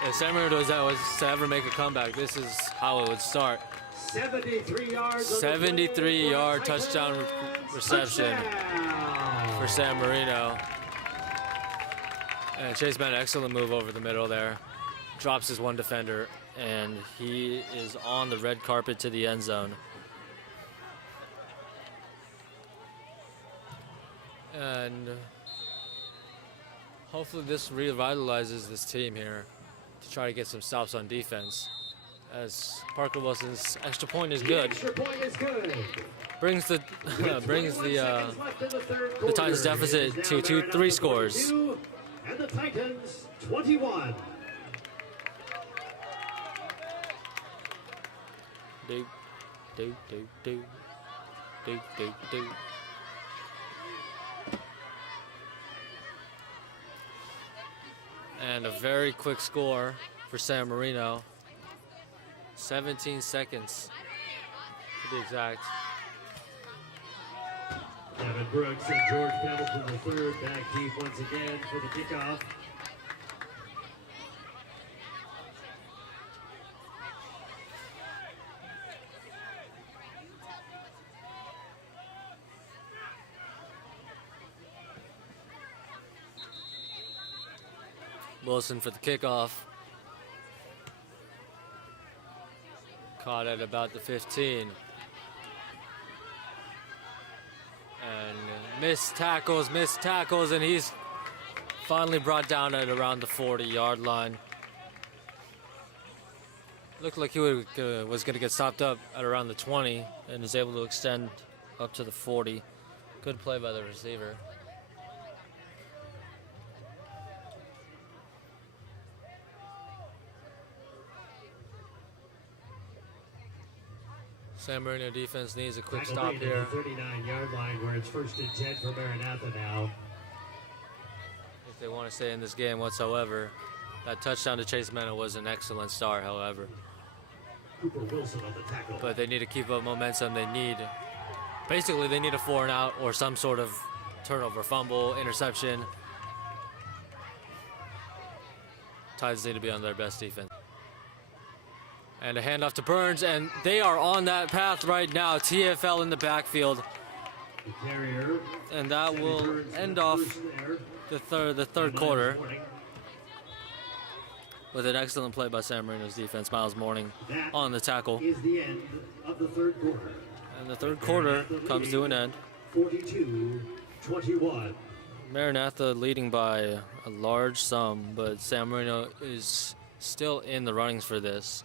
If San Marino was to ever make a comeback, this is how it would start. 73 yards. 73-yard touchdown reception for San Marino. And Chase Mena, excellent move over the middle there. Drops his one defender, and he is on the red carpet to the end zone. And hopefully this revitalizes this team here to try to get some stops on defense, as Parker Wilson's extra point is good. Extra point is good. Brings the the Titans deficit to 3 scores. And the Titans 21. Do do do do do do do. And a very quick score for San Marino. 17 seconds to be exact. Kevin Brooks and George Pendleton the third back deep once again for the kickoff. Wilson for the kickoff. Caught at about the 15. And missed tackles, and he's finally brought down at around the 40-yard line. Looked like he was going to get stopped up at around the 20 and is able to extend up to the 40. Good play by the receiver. San Marino defense needs a quick stop here. 39-yard line where it's 1st and 10 for Maranatha now. If they want to stay in this game whatsoever. That touchdown to Chase Mena was an excellent start, however. Cooper Wilson on the tackle. But they need to keep up momentum. They need a 4-and-out or some sort of turnover, fumble, interception. Titans need to be on their best defense. And a handoff to Burns, and they are on that path right now. TFL in the backfield. The carrier. And that will end off the third quarter with an excellent play by San Marino's defense. Miles Morning on the tackle. Is the end of the third quarter. And the third quarter comes to an end. 42-21. Maranatha leading by a large sum, but San Marino is still in the runnings for this.